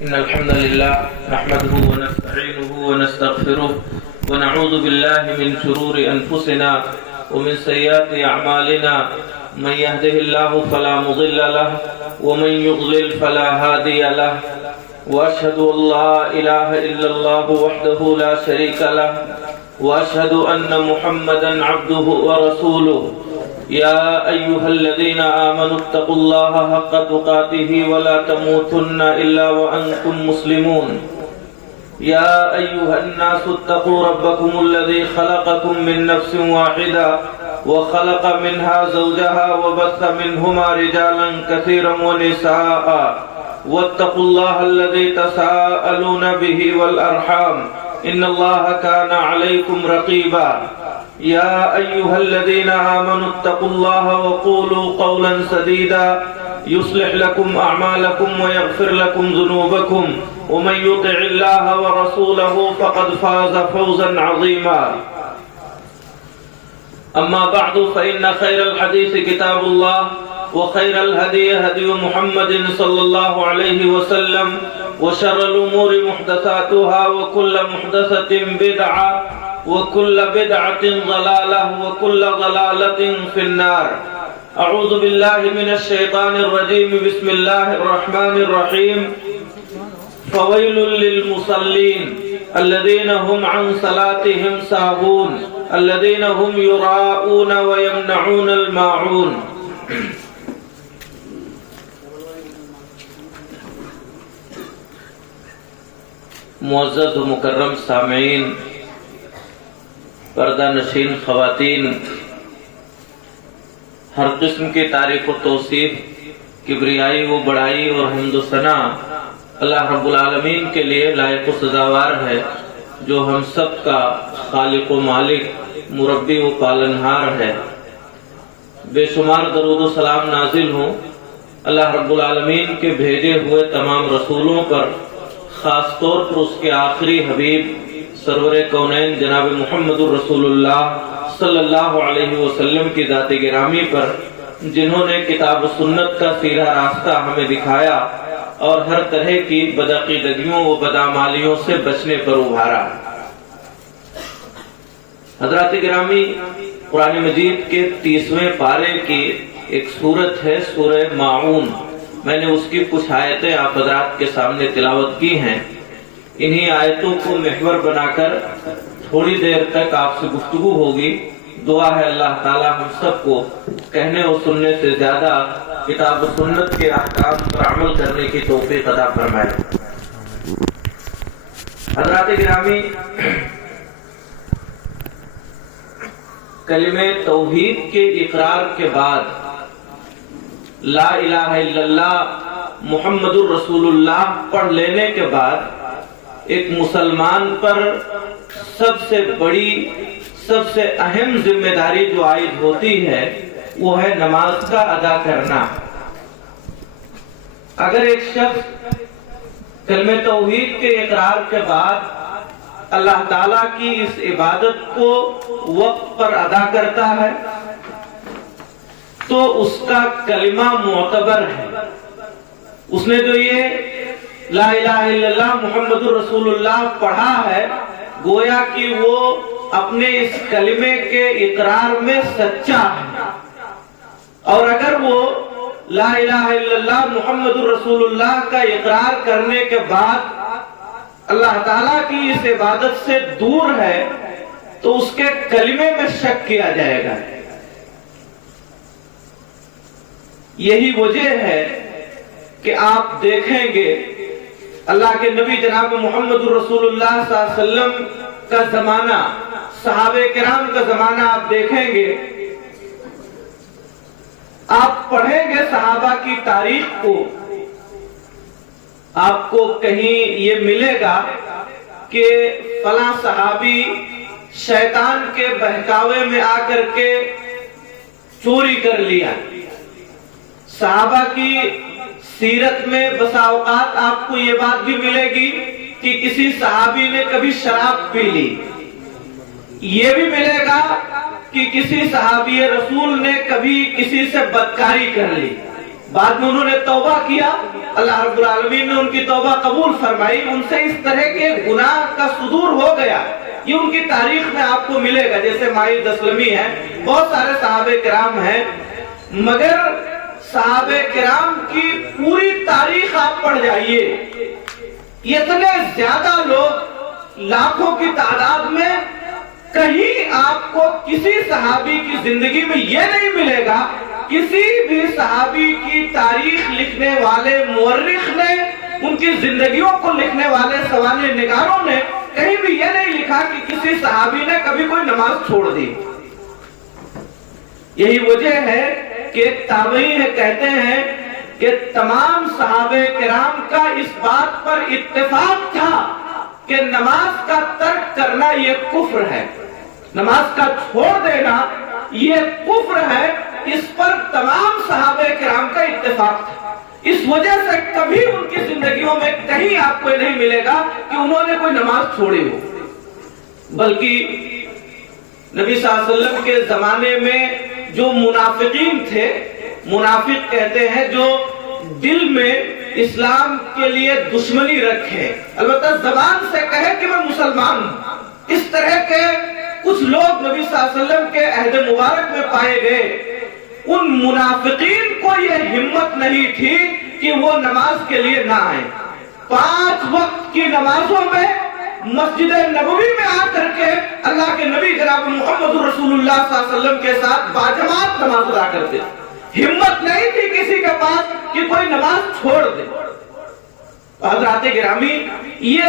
إن الحمد لله نحمده ونستعينه ونستغفره ونعوذ بالله من شرور أنفسنا ومن سيئات أعمالنا من يهده الله فلا مضل له ومن يضلل فلا هادي له وأشهد أن لا إله إلا الله وحده لا شريك له وأشهد أن محمدا عبده ورسوله يا أيها الذين آمنوا اتقوا الله حق تقاته ولا تموتن إلا وأنتم مسلمون يا أيها الناس اتقوا ربكم الذي خلقكم من نفس واحدة وخلق منها زوجها وبث منهما رجالا كثيرا ونساء واتقوا الله الذي تساءلون به والأرحام إن الله كان عليكم رقيبا يا أيها الذين آمنوا اتقوا الله وقولوا قولا سديدا يصلح لكم أعمالكم ويغفر لكم ذنوبكم ومن يطع الله ورسوله فقد فاز فوزا عظيما أما بعد فإن خير الحديث كتاب الله وخير الهدي هدي محمد صلى الله عليه وسلم وشر الأمور محدثاتها وكل محدثة بدعة وكل بدعة ضلالة وكل ضلالة في النار أعوذ بالله من الشيطان الرجيم بسم الله الرحمن الرحيم فويل للمصلين الذين هم عن صلاتهم ساهون الذين هم يراءون ويمنعون الماعون معزز و مکرم سامعین، پردہ نشین خواتین، ہر قسم کی تعریف و توصیف، کبریائی و بڑائی اور حمد و ثنا اللہ رب العالمین کے لیے لائق و سزاوار ہے، جو ہم سب کا خالق و مالک، مربی و پالنہار ہے۔ بے شمار درود و سلام نازل ہوں اللہ رب العالمین کے بھیجے ہوئے تمام رسولوں پر، خاص طور پر اس کے آخری حبیب سرور کونین جناب محمد الرسول اللہ صلی اللہ علیہ وسلم کی ذات گرامی پر، جنہوں نے کتاب و سنت کا سیدھا راستہ ہمیں دکھایا اور ہر طرح کی بدعقیدگیوں و بدعمالیوں سے بچنے پر ابھارا۔ حضرات گرامی، قرآن مجید کے 30ویں پارے کی ایک سورت ہے سورہ ماعون۔ میں نے اس کی کچھ آیتیں آپ حضرات کے سامنے تلاوت کی ہیں۔ انہی آیتوں کو محور بنا کر تھوڑی دیر تک آپ سے گفتگو ہوگی۔ دعا ہے اللہ تعالی ہم سب کو کہنے اور سننے سے زیادہ کتاب و سنت کے احکام پر عمل کرنے کی توفیق عطا فرمائے۔ حضرات گرامی، کلمہ توحید کے اقرار کے بعد لا الہ الا اللہ محمد الرسول اللہ پڑھ لینے کے بعد ایک مسلمان پر سب سے بڑی، سب سے اہم ذمہ داری جو عائد ہوتی ہے وہ ہے نماز کا ادا کرنا۔ اگر ایک شخص کلمہ توحید کے اقرار کے بعد اللہ تعالیٰ کی اس عبادت کو وقت پر ادا کرتا ہے تو اس کا کلمہ معتبر ہے۔ اس نے جو یہ لا الہ الا اللہ محمد الرسول اللہ پڑھا ہے، گویا کہ وہ اپنے اس کلمے کے اقرار میں سچا ہے۔ اور اگر وہ لا الہ الا اللہ محمد الرسول اللہ کا اقرار کرنے کے بعد اللہ تعالیٰ کی اس عبادت سے دور ہے تو اس کے کلمے میں شک کیا جائے گا۔ یہی وجہ ہے کہ آپ دیکھیں گے اللہ کے نبی جناب محمد الرسول اللہ صلی اللہ علیہ وسلم کا زمانہ، صحابہ کرام کا زمانہ آپ دیکھیں گے، آپ پڑھیں گے صحابہ کی تاریخ کو، آپ کو کہیں یہ ملے گا کہ فلاں صحابی شیطان کے بہکاوے میں آ کر کے چوری کر لیا۔ صحابہ کی سیرت میں بسا اوقات آپ کو یہ بات بھی ملے گی کہ کسی صحابی نے کبھی شراب پی لی۔ یہ بھی ملے گا کہ کسی صحابی رسول نے کبھی کسی سے بدکاری کر لی۔ بعد میں انہوں نے توبہ کیا، اللہ رب العالمین نے ان کی توبہ قبول فرمائی، ان سے اس طرح کے گناہ کا صدور ہو گیا۔ یہ ان کی تاریخ میں آپ کو ملے گا، جیسے ماعز اسلمی ہے، بہت سارے صحابہ کرام ہیں، مگر صحابہ کرام کی پوری تاریخ آپ پڑھ جائیے، اتنے زیادہ لوگ، لاکھوں کی تعداد میں، کہیں آپ کو کسی صحابی کی زندگی میں یہ نہیں ملے گا، کسی بھی صحابی کی تاریخ لکھنے والے مورخ نے، ان کی زندگیوں کو لکھنے والے سوانح نگاروں نے کہیں بھی یہ نہیں لکھا کہ کسی صحابی نے کبھی کوئی نماز چھوڑ دی۔ یہی وجہ ہے کہ تابعین کہتے ہیں کہ تمام صحابہ کرام کا اس بات پر اتفاق تھا کہ نماز کا ترک کرنا یہ کفر ہے، نماز کا چھوڑ دینا یہ کفر ہے، اس پر تمام صحابہ کرام کا اتفاق تھا۔ اس وجہ سے کبھی ان کی زندگیوں میں کہیں آپ کو نہیں ملے گا کہ انہوں نے کوئی نماز چھوڑی ہو، بلکہ نبی صلی اللہ علیہ وسلم کے زمانے میں جو منافقین تھے، منافق کہتے ہیں جو دل میں اسلام کے لیے دشمنی رکھے، البتہ زبان سے کہے کہ میں مسلمان ہوں، اس طرح کے کچھ لوگ نبی صلی اللہ علیہ وسلم کے عہد مبارک میں پائے گئے۔ ان منافقین کو یہ ہمت نہیں تھی کہ وہ نماز کے لیے نہ آئیں، 5 وقت کی نمازوں میں مسجد نبوی میں آ کر کے اللہ کے نبی جناب محمد رسول اللہ صلی اللہ علیہ وسلم کے ساتھ باجماعت نماز ادا کرتے، ہمت نہیں تھی کسی کے پاس کہ کوئی نماز چھوڑ دے۔ حضرات گرامی، یہ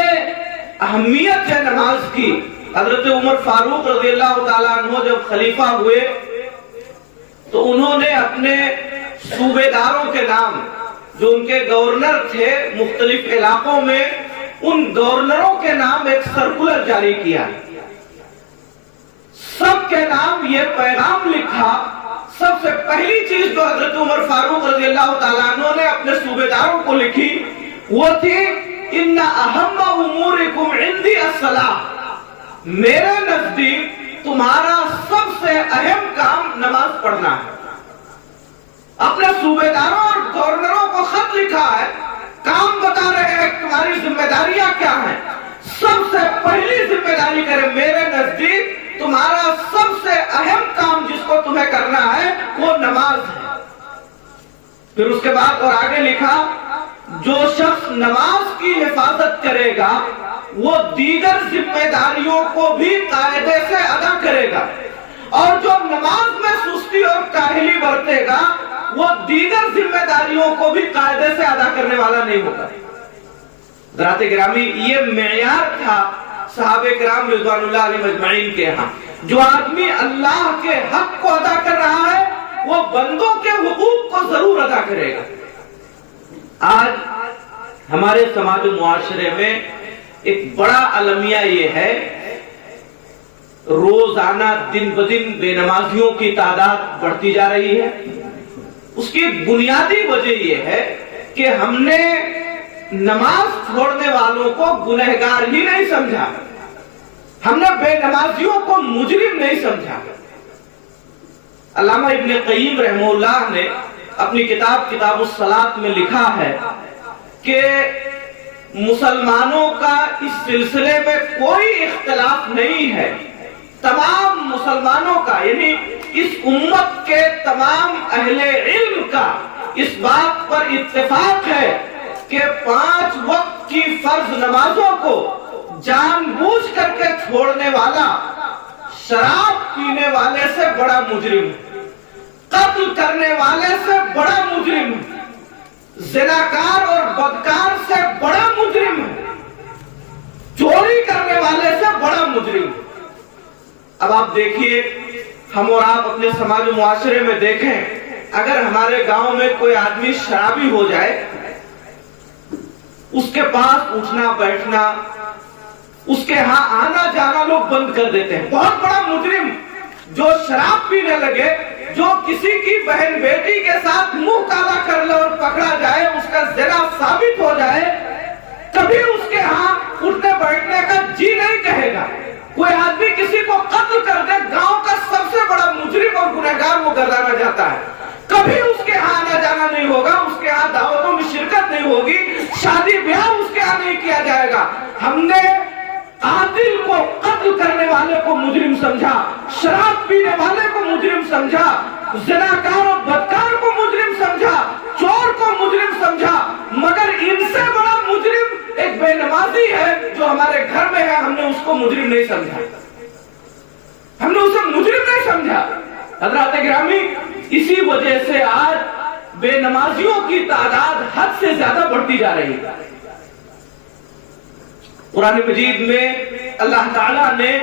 اہمیت ہے نماز کی۔ حضرت عمر فاروق رضی اللہ تعالیٰ عنہ جب خلیفہ ہوئے تو انہوں نے اپنے صوبے داروں کے نام، جو ان کے گورنر تھے مختلف علاقوں میں، ان گورنروں کے نام ایک سرکولر جاری کیا، سب کے نام یہ پیغام لکھا۔ سب سے پہلی چیز جو حضرت عمر فاروق رضی اللہ تعالیٰ عنہ نے اپنے صوبے داروں کو لکھی وہ تھی ان اہم امورکم عندی الصلاۃ، میرے نزدیک تمہارا سب سے اہم کام نماز پڑھنا ہے۔ اپنے صوبے داروں اور گورنروں کو خط لکھا ہے، کام بتا رہے ہیں تمہاری ذمہ داریاں کیا ہیں۔ سب سے پہلی ذمہ داری کرے، میرے نزدیک تمہارا سب سے اہم کام جس کو تمہیں کرنا ہے وہ نماز ہے۔ پھر اس کے بعد اور آگے لکھا، جو شخص نماز کی حفاظت کرے گا وہ دیگر ذمہ داریوں کو بھی قاعدے سے ادا کرے گا، اور جو نماز میں سستی اور کاہلی برتے گا وہ دیگر ذمہ داریوں کو بھی قاعدے سے ادا کرنے والا نہیں ہوگا۔ حضرات گرامی، یہ معیار تھا صحابہ کرام رضوان اللہ علیہ مجمعین کے ہاں۔ جو آدمی اللہ کے حق کو ادا کر رہا ہے وہ بندوں کے حقوق کو ضرور ادا کرے گا۔ آج ہمارے سماج و معاشرے میں ایک بڑا المیہ یہ ہے، روزانہ دن بدن بے نمازیوں کی تعداد بڑھتی جا رہی ہے۔ اس کی بنیادی وجہ یہ ہے کہ ہم نے نماز چھوڑنے والوں کو گنہگار ہی نہیں سمجھا، ہم نے بے نمازیوں کو مجرم نہیں سمجھا۔ علامہ ابن قیم رحمہ اللہ نے اپنی کتاب الصلاۃ میں لکھا ہے کہ مسلمانوں کا اس سلسلے میں کوئی اختلاف نہیں ہے، تمام مسلمانوں کا، یعنی اس امت کے تمام اہل علم کا اس بات پر اتفاق ہے کہ 5 وقت کی فرض نمازوں کو جان بوجھ کر کے چھوڑنے والا شراب پینے والے سے بڑا مجرم ہے، قتل کرنے والے سے بڑا مجرم ہے، زناکار اور بدکار سے بڑا مجرم ہے، چوری کرنے والے سے بڑا مجرم ہے۔ اب آپ دیکھیے، ہم اور آپ اپنے سماج و معاشرے میں دیکھیں، اگر ہمارے گاؤں میں کوئی آدمی شرابی ہو جائے، اس کے پاس اٹھنا بیٹھنا، اس کے ہاں آنا جانا لوگ بند کر دیتے ہیں۔ بہت بڑا مجرم جو شراب پینے لگے، جو کسی کی بہن بیٹی کے ساتھ منہ کالا کر لے اور پکڑا جائے، اس کا زنا ثابت ہو جائے، کبھی اس کے ہاں اٹھنے بیٹھنے کا جی نہیں کہے گا۔ کوئی آدمی کسی کو قتل کر دے، گاؤں کا سب سے بڑا مجرم اور گنہگار وہ گردانا جاتا ہے۔ کبھی اس کے ہاں آنا جانا نہیں ہوگا، اس کے ہاں دعوتوں میں شرکت نہیں ہوگی، شادی بیاہ اس کے ہاں نہیں کیا جائے گا۔ ہم نے قاتل کو، قتل کرنے والے کو مجرم سمجھا، شراب پینے والے کو مجرم سمجھا، زناکار اور بدکار کو مجرم سمجھا، چور کو مجرم سمجھا، مگر ان سے بڑا مجرم ایک بے نمازی ہے جو ہمارے گھر میں ہے، ہم نے اس کو مجرم نہیں سمجھا، ہم نے اسے مجرم نہیں سمجھا۔ حضرات گرامی، اسی وجہ سے آج بے نمازیوں کی تعداد حد سے زیادہ بڑھتی جا رہی ہے۔ قرآن مجید میں اللہ تعالیٰ نے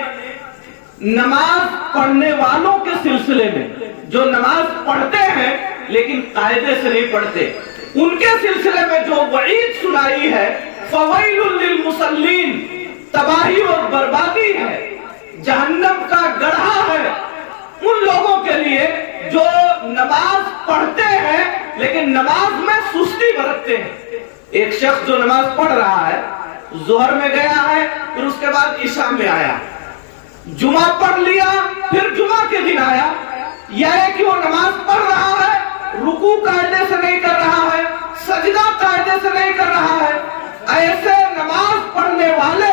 نماز پڑھنے والوں کے سلسلے میں، جو نماز پڑھتے ہیں لیکن قاعدے سے نہیں پڑھتے، ان کے سلسلے میں جو وعید سنائی ہے، فویل للمصلین، تباہی اور بربادی ہے، جہنم کا گڑھا ہے ان لوگوں کے لیے جو نماز پڑھتے ہیں لیکن نماز میں سستی برتتے ہیں۔ ایک شخص جو نماز پڑھ رہا ہے، ظہر میں گیا ہے، پھر اس کے بعد عشاء میں آیا، جمعہ پڑھ لیا، پھر جمعہ کے دن آیا، یا ہے کہ وہ نماز پڑھ رہا ہے، رکوع قاعدے سے نہیں کر رہا ہے، سجدہ قاعدے سے نہیں کر رہا ہے۔ ایسے نماز پڑھنے والے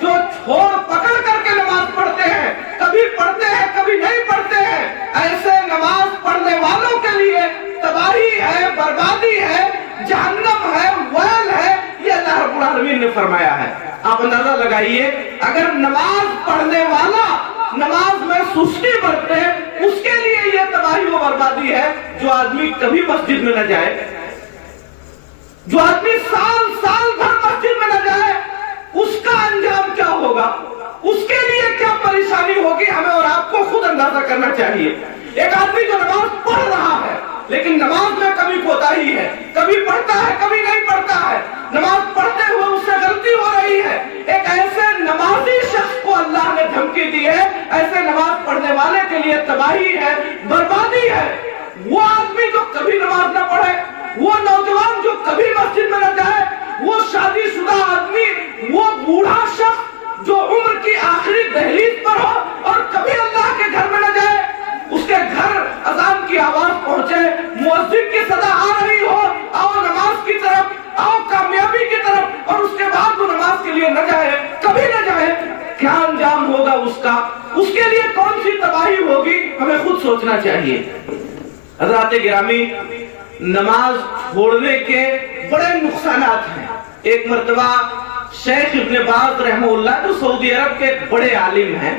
جو چھوڑ پکڑ کر کے نماز پڑھتے ہیں، کبھی پڑھتے ہیں کبھی نہیں پڑھتے ہیں، ایسے نماز پڑھنے والوں کے لیے تباہی ہے، بربادی ہے، جہنم ہے، ویل ہے، یہ اللہ رب العالمین نے فرمایا ہے۔ آپ اندازہ لگائیے، اگر نماز پڑھنے والا نماز میں سستی برتے، اس کے لیے یہ تباہی و بربادی ہے۔ جو آدمی کبھی مسجد میں نہ جائے، جو آدمی سال سال بھر مسجد میں نہ جائے، اس کا انجام کیا ہوگا، اس کے لیے کیا پریشانی ہوگی، ہمیں اور آپ کو خود اندازہ کرنا چاہیے۔ ایک آدمی جو نماز پڑھ رہا ہے لیکن نماز میں کبھی کوتاہی ہے، کبھی پڑھتا ہے کبھی نہیں پڑھتا ہے، نماز پڑھتے ہوئے اس سے غلطی ہو رہی ہے، ایک ایسے نمازی شخص کو اللہ نے دھمکی دی ہے، ایسے نماز پڑھنے والے کے لیے تباہی ہے، بربادی ہے۔ وہ آدمی جو کبھی نماز نہ پڑھے، وہ نوجوان جو کبھی مسجد میں نہ جائے، وہ شادی شدہ آدمی، وہ بوڑھا شخص جو عمر کی آخری دہلیز پر ہو اور کبھی اللہ کے گھر میں نہ جائے، اس کے گھر اذان کی آواز پہنچے، مؤذن کی صدا آ رہی ہو، آؤ نماز کی طرف، آؤ کامیابی کی طرف، اور اس کے بعد وہ نماز کے لیے نہ جائے، کبھی نہ جائے، کیا انجام ہوگا اس کا، اس کے لیے کون سی تباہی ہوگی، ہمیں خود سوچنا چاہیے۔ حضرات گرامی، نماز چھوڑنے کے بڑے نقصانات ہیں۔ ایک مرتبہ شیخ ابن باز رحمہ اللہ، جو سعودی عرب کے بڑے عالم ہیں،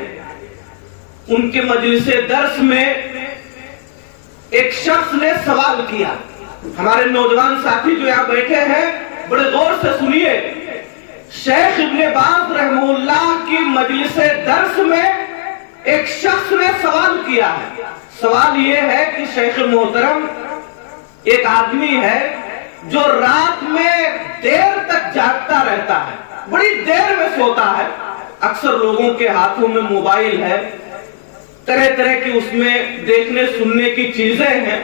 ان کے مجلس درس میں ایک شخص نے سوال کیا۔ ہمارے نوجوان ساتھی جو یہاں بیٹھے ہیں بڑے غور سے سنیے۔ شیخ ابن باز رحمہ اللہ کی مجلس درس میں ایک شخص نے سوال کیا ہے۔ سوال یہ ہے کہ شیخ محترم، ایک آدمی ہے جو رات میں دیر تک جاگتا رہتا ہے، بڑی دیر میں سوتا ہے، اکثر لوگوں کے ہاتھوں میں موبائل ہے، طرح طرح کی اس میں دیکھنے سننے کی چیزیں ہیں۔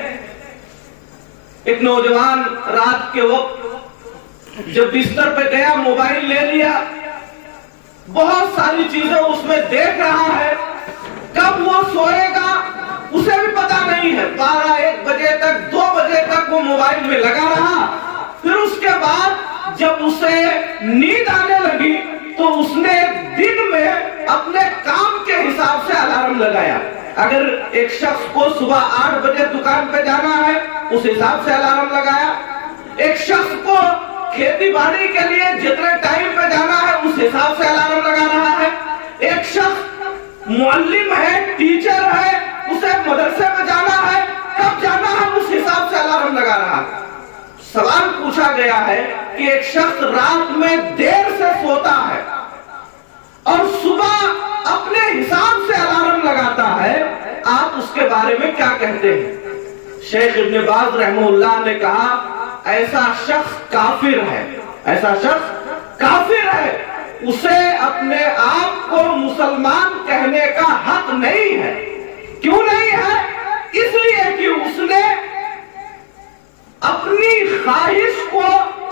ایک نوجوان رات کے وقت جب بستر پہ گیا، موبائل لے لیا، بہت ساری چیزیں اس میں دیکھ رہا ہے، کب وہ سوئے گا اسے بھی پتا نہیں ہے۔ 12 1 بجے تک، 2 بجے تک وہ موبائل میں لگا رہا۔ پھر اس کے بعد جب اسے نیند آنے لگی تو اس نے دن میں اپنے کام کے حساب سے الارم لگایا۔ اگر ایک شخص کو صبح 8 بجے دکان پہ جانا ہے، اس حساب سے الارم لگایا۔ ایک شخص کو کھیتی باڑی کے لیے جتنے ٹائم پہ جانا ہے اس حساب سے الارم لگا رہا ہے۔ ایک شخص معلم ہے، ٹیچر ہے، اسے مدرسے میں جانا ہے، کب جانا ہے اس حساب سے الارم لگا رہا ہے۔ سوال پوچھا گیا ہے کہ ایک شخص رات میں دیر سے سوتا ہے اور صبح اپنے حساب سے الارم لگاتا ہے، آپ اس کے بارے میں کیا کہتے ہیں؟ شیخ ابن باز رحمہ اللہ نے کہا، ایسا شخص کافر ہے، ایسا شخص کافر ہے، اسے اپنے آپ کو مسلمان کہنے کا حق نہیں ہے۔ کیوں نہیں ہے؟ اس لیے کہ اس نے اپنی خواہش کو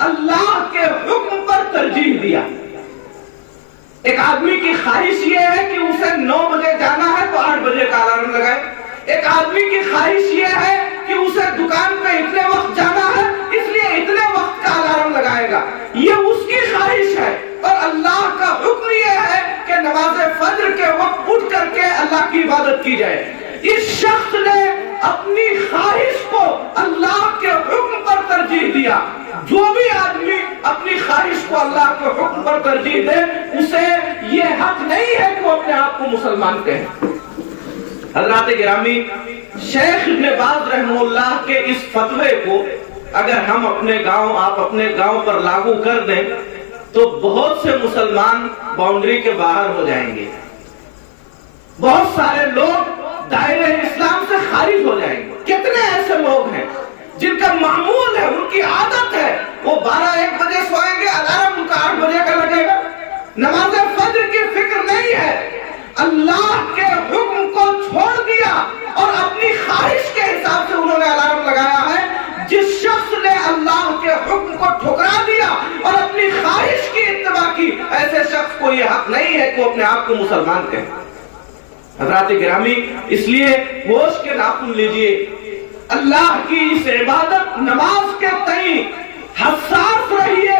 اللہ کے حکم پر ترجیح دیا۔ ایک آدمی کی خواہش یہ ہے کہ اسے 9 بجے جانا ہے تو 8 بجے کا الارم لگائے۔ ایک آدمی کی خواہش یہ ہے کہ اسے دکان پہ اتنے وقت جانا ہے اس لیے اتنے وقت کا الارم لگائے گا. یہ اس کی خواہش ہے. اور اللہ کا حکم یہ ہے کہ نماز فجر کے وقت اٹھ کر کے اللہ کی عبادت کی جائے. اس شخص نے اپنی خواہش کو اللہ کے حکم پر ترجیح دیا. جو بھی آدمی اپنی خواہش کو اللہ کے حکم پر ترجیح دے اسے یہ حق نہیں ہے کہ وہ اپنے آپ کو مسلمان کہے. حضرات گرامی، شیخ ابن باز رحمہ اللہ کے اس فتوے کو اگر ہم اپنے گاؤں، آپ اپنے گاؤں پر لاگو کر دیں تو بہت سے مسلمان باؤنڈری کے باہر ہو جائیں گے. بہت سارے لوگ دائرہ اسلام سے خارج ہو جائیں گے. کتنے ایسے لوگ ہیں جن کا معمول ہے، ان کی عادت ہے، وہ 12-1 بجے سوئیں گے، الارم ان کا 8 بجے کا لگے گا. نماز فجر کی فکر نہیں ہے. اللہ کے حکم کو چھوڑ دیا اور اپنی خواہش کے حساب سے انہوں نے الارم لگایا ہے. جس شخص نے اللہ کے حکم کو ٹھکرا دیا اور اپنی خواہش کی اتباع کی، ایسے شخص کو یہ حق نہیں ہے کہ وہ اپنے آپ کو مسلمان کہے. حضرات گرامی، اس لیے ہوش کے ناخن لیجئے. اللہ کی اس عبادت نماز کے تئیں حساس رہیے،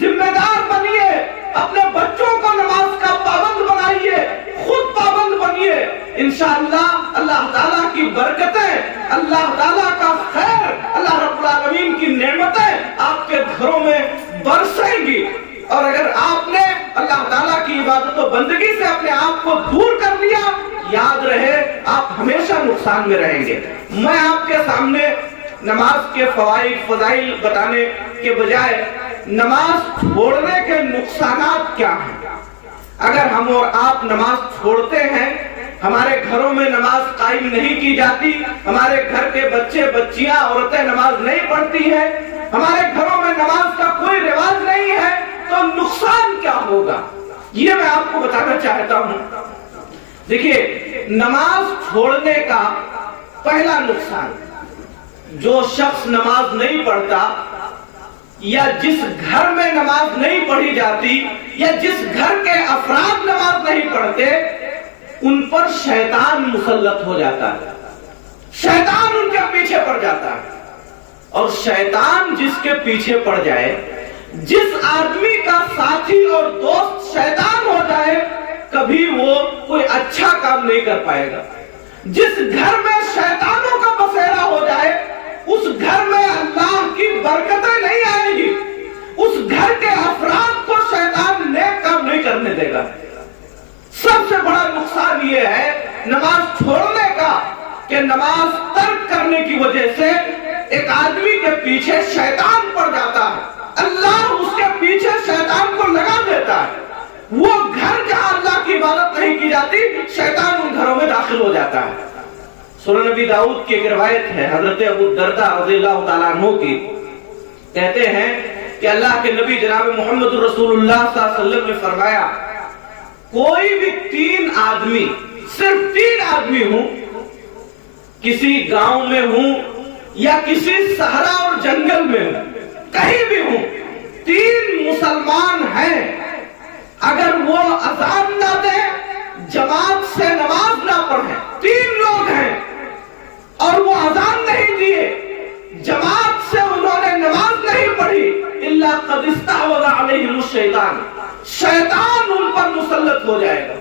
ذمہ دار بنیے. اپنے بچوں کو نماز کا پابند بنائیے، خود پابند بنیے. انشاءاللہ اللہ تعالیٰ کی برکتیں، اللہ تعالیٰ کا خیر، اللہ رب العالمین کی نعمتیں آپ کے گھروں میں برسیں گی. اور اگر آپ نے اللہ تعالیٰ کی عبادت و بندگی سے اپنے آپ کو دور کر لیا، یاد رہے آپ ہمیشہ نقصان میں رہیں گے. میں آپ کے سامنے نماز کے فوائد فضائل بتانے کے بجائے نماز چھوڑنے کے نقصانات کیا ہیں. اگر ہم اور آپ نماز چھوڑتے ہیں، ہمارے گھروں میں نماز قائم نہیں کی جاتی، ہمارے گھر کے بچے بچیاں عورتیں نماز نہیں پڑھتی ہیں، ہمارے گھروں میں نماز کا کوئی رواج نہیں ہے، تو نقصان کیا ہوگا یہ میں آپ کو بتانا چاہتا ہوں. دیکھیے، نماز چھوڑنے کا پہلا نقصان، جو شخص نماز نہیں پڑھتا یا جس گھر میں نماز نہیں پڑھی جاتی یا جس گھر کے افراد نماز نہیں پڑھتے، ان پر شیطان مسلط ہو جاتا ہے. شیطان ان کے پیچھے پڑ جاتا ہے. اور شیطان جس کے پیچھے پڑ جائے، جس آدمی کا ساتھی اور دوست شیطان ہو جائے، کبھی وہ کوئی اچھا کام نہیں کر پائے گا. جس گھر میں شیطانوں کا بسیرا ہو جائے، اس گھر میں اللہ کی برکتیں نہیں آئیں گی. اس گھر کے افراد کو شیطان نیک کام نہیں کرنے دے گا. سب سے بڑا نقصان یہ ہے نماز چھوڑنے کا کہ نماز ترک کرنے کی وجہ سے ایک آدمی کے پیچھے شیطان پڑ جاتا ہے. اللہ اس کے پیچھے شیطان کو لگا دیتا ہے. وہ گھر جہاں اللہ کی عبادت نہیں کی جاتی، شیطان ان گھروں میں داخل ہو جاتا ہے. سنن نبی داؤد کی ایک روایت ہے حضرت ابو درداء رضی اللہ تعالیٰ عنہ کی، کہتے ہیں کہ اللہ کے نبی جناب محمد رسول اللہ صلی اللہ علیہ وسلم نے فرمایا، کوئی بھی 3 آدمی، صرف 3 آدمی ہوں، کسی گاؤں میں ہوں یا کسی صحرا اور جنگل میں ہوں، کہیں بھی ہوں، 3 مسلمان ہیں، اگر وہ اذان نہ دیں، جماعت سے نماز نہ پڑھیں، 3 لوگ ہیں اور وہ اذان نہیں دیے، جماعت سے انہوں نے نماز نہیں پڑھی، الا قد استحوذ علیہم الشیطان، شیطان ان پر مسلط ہو جائے گا.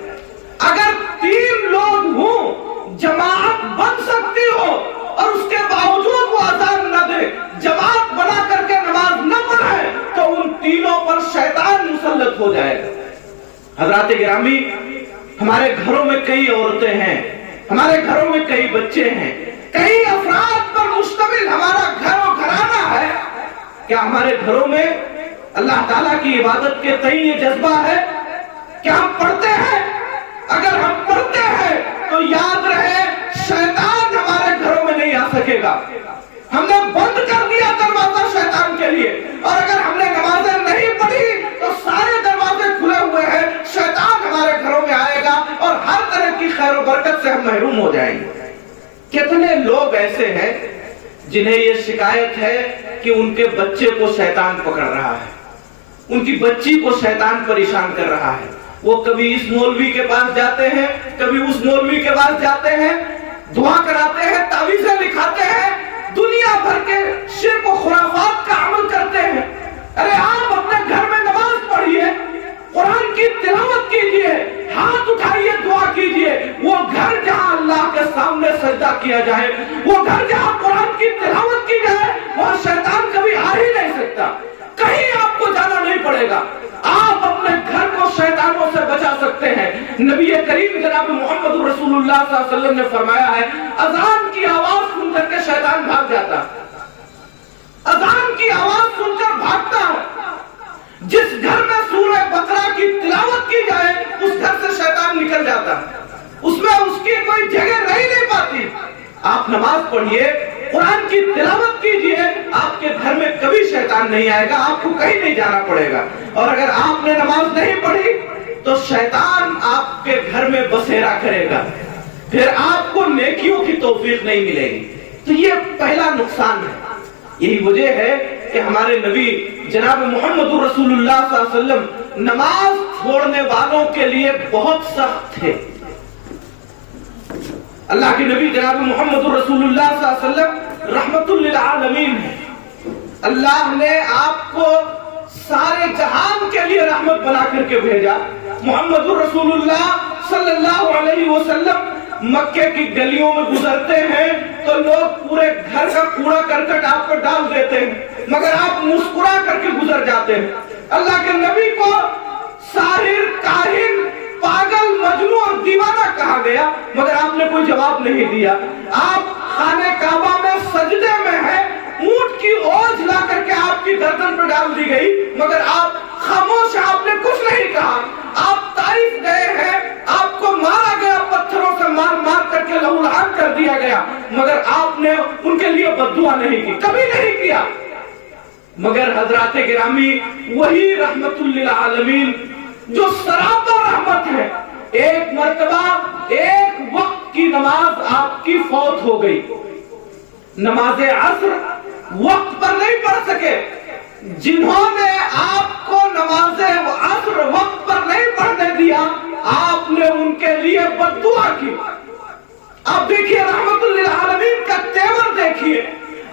اگر 3 لوگ ہوں، جماعت بن سکتی ہو اور اس کے باوجود وہ اذان نہ دے، جماعت بنا کر کے نماز نہ پڑھے، تو ان تینوں پر شیطان مسلط ہو جائے گا. حضرات گرامی، ہمارے گھروں میں کئی عورتیں ہیں، ہمارے گھروں میں کئی بچے ہیں، کئی افراد پر مشتمل ہمارا گھر و گھرانہ ہے. کیا ہمارے گھروں میں اللہ تعالیٰ کی عبادت کے تئیں یہ جذبہ ہے؟ کیا ہم پڑھتے ہیں؟ اگر ہم پڑھتے ہیں تو یاد رہے شیطان ہمارے گھروں میں نہیں آ سکے گا. ہم نے بند کر دیا دروازہ شیطان کے لیے، اور اگر ہم نے نمازیں نہیں پڑھی تو سارے دروازے کھلے ہوئے ہیں، شیطان ہمارے گھروں میں آئے گا اور ہر طرح کی خیر و برکت سے ہم محروم ہو جائیں گے. کتنے لوگ ایسے ہیں جنہیں یہ شکایت ہے کہ ان کے بچے کو شیطان پکڑ رہا ہے، ان کی بچی کو شیطان پریشان کر رہا ہے. وہ کبھی اس مولوی کے پاس جاتے ہیں، کبھی اس مولوی کے پاس جاتے ہیں، دعا کراتے ہیں، تعویذیں لکھاتے ہیں، دنیا بھر کے شرک و خرافات کا عمل کرتے ہیں. ارے آپ اپنے گھر میں نماز پڑھیے, قرآن کی تلاوت کیجئے, ہاتھ اٹھائیے, دعا کیجئے. وہ گھر جہاں اللہ کے سامنے سجدہ کیا جائے, وہ گھر جہاں قرآن کی تلاوت کی جائے, وہاں شیطان کبھی آ ہی نہیں سکتا. کہیں آپ کو جانا نہیں پڑے گا. آپ اپنے گھر کو شیطانوں سے بچا سکتے ہیں. نبی کریم جناب محمد رسول اللہ صلی اللہ علیہ وسلم نے فرمایا ہے, اذان کی آواز سن کر کے شیطان بھاگ جاتا ہے. اذان کی آواز سن کر بھاگتا ہے. جس گھر میں سورہ بقرہ کی تلاوت کی جائے اس گھر سے شیطان نکل جاتا ہے, اس میں اس کی کوئی جگہ رہ نہیں پاتی. آپ نماز پڑھیے, قرآن کی تلاوت کیجئے, آپ کے گھر میں کبھی شیطان نہیں آئے گا, آپ کو کہیں نہیں جانا پڑے گا. اور اگر آپ نے نماز نہیں پڑھی تو شیطان آپ کے گھر میں بسیرا کرے گا, پھر آپ کو نیکیوں کی توفیق نہیں ملے گی. تو یہ پہلا نقصان ہے. یہی وجہ ہے کہ ہمارے نبی جناب محمد رسول اللہ صلی اللہ علیہ وسلم نماز چھوڑنے والوں کے لیے بہت سخت تھے. اللہ کے نبی جناب محمد رسول اللہ صلی اللہ علیہ وسلم رحمت للعالمین ہے. اللہ نے آپ کو سارے جہان کے لیے رحمت بنا کر کے بھیجا. محمد رسول اللہ صلی اللہ علیہ وسلم مکے کی گلیوں میں گزرتے ہیں تو لوگ پورے گھر کا کوڑا کرکٹ آپ پر ڈال دیتے ہیں, مگر آپ مسکرا کر کے گزر جاتے ہیں. اللہ کے نبی کو ساحر, کاہن, پاگل, مجنون اور دیوانہ کہا گیا, مگر آپ نے کوئی جواب نہیں دیا. آپ خانہ کعبہ میں سجدے میں ہیں, اونٹ کی اوج لا کر کے آپ کی گردن پر ڈال دی گئی, مگر آپ خاموش, آپ نے کچھ نہیں کہا. آپ طائف گئے ہیں, آپ کو مارا گیا, پتھروں سے مار مار کر کے لہولہان کر دیا گیا, مگر آپ نے ان کے لیے بد دعا نہیں کی, کبھی نہیں کیا. مگر حضرات گرامی, وہی رحمت للعالمین جو سراپا رحمت ہے, ایک مرتبہ ایک وقت کی نماز آپ کی فوت ہو گئی. نماز عصر وقت پر نہیں پڑھ سکے. جنہوں نے آپ کو نماز عصر وقت پر نہیں پڑھنے دیا, آپ نے ان کے لیے بد دعا کی. آپ دیکھیے رحمت للعالمین کا تیور دیکھیے.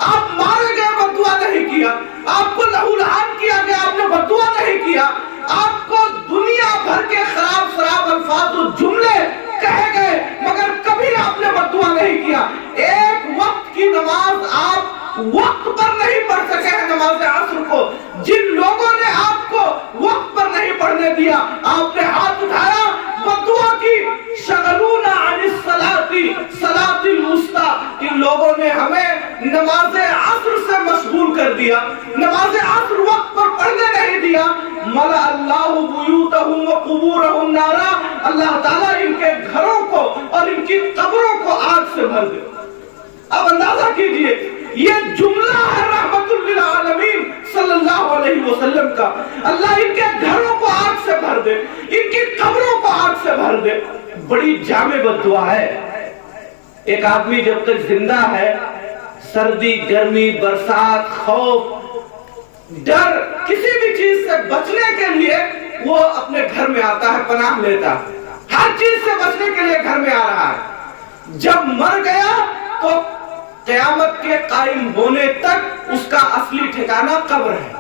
آپ مارے گئے, بد دعا نہیں کیا. آپ کو لہولہان کیا گیا, آپ نے بد دعا نہیں کیا. آپ کو دنیا بھر کے خراب شراب الفاظ و جملے کہے گئے, مگر کبھی آپ نے بد دعا نہیں کیا. ایک وقت کی نماز آپ وقت پر نہیں پڑھ سکے ہیں, نماز عصر کو. جن لوگوں نے آپ کو وقت پر نہیں پڑھنے دیا, آپ نے ہاتھ اٹھایا, بد دعا کی. شغلونا عن الصلاۃ الوسطیٰ, ان لوگوں نے ہمیں نماز عصر سے مشغول کر دیا, نماز عصر وقت پر پڑھنے نہیں دیا. ملأ اللہ بیوتہم وقبورہم نارا, اللہ تعالیٰ ان کے گھروں کو اور ان کی قبروں کو آگ سے بھر دے. اب اندازہ کیجئے, یہ جملہ ہے رحمت للعالمین صلی اللہ علیہ وسلم کا. اللہ ان کے گھروں کو آگ سے بھر دے, ان کی قبروں کو آگ سے بھر دے. بڑی جامع بد دعا ہے. ایک آدمی جب تک زندہ ہے, سردی, گرمی, برسات, خوف, ڈر, کسی بھی چیز سے بچنے کے لیے وہ اپنے گھر میں آتا ہے, پناہ لیتا ہے. ہر چیز سے بچنے کے لیے گھر میں آ رہا ہے. جب مر گیا تو قیامت کے قائم ہونے تک اس کا اصلی ٹھکانہ قبر ہے.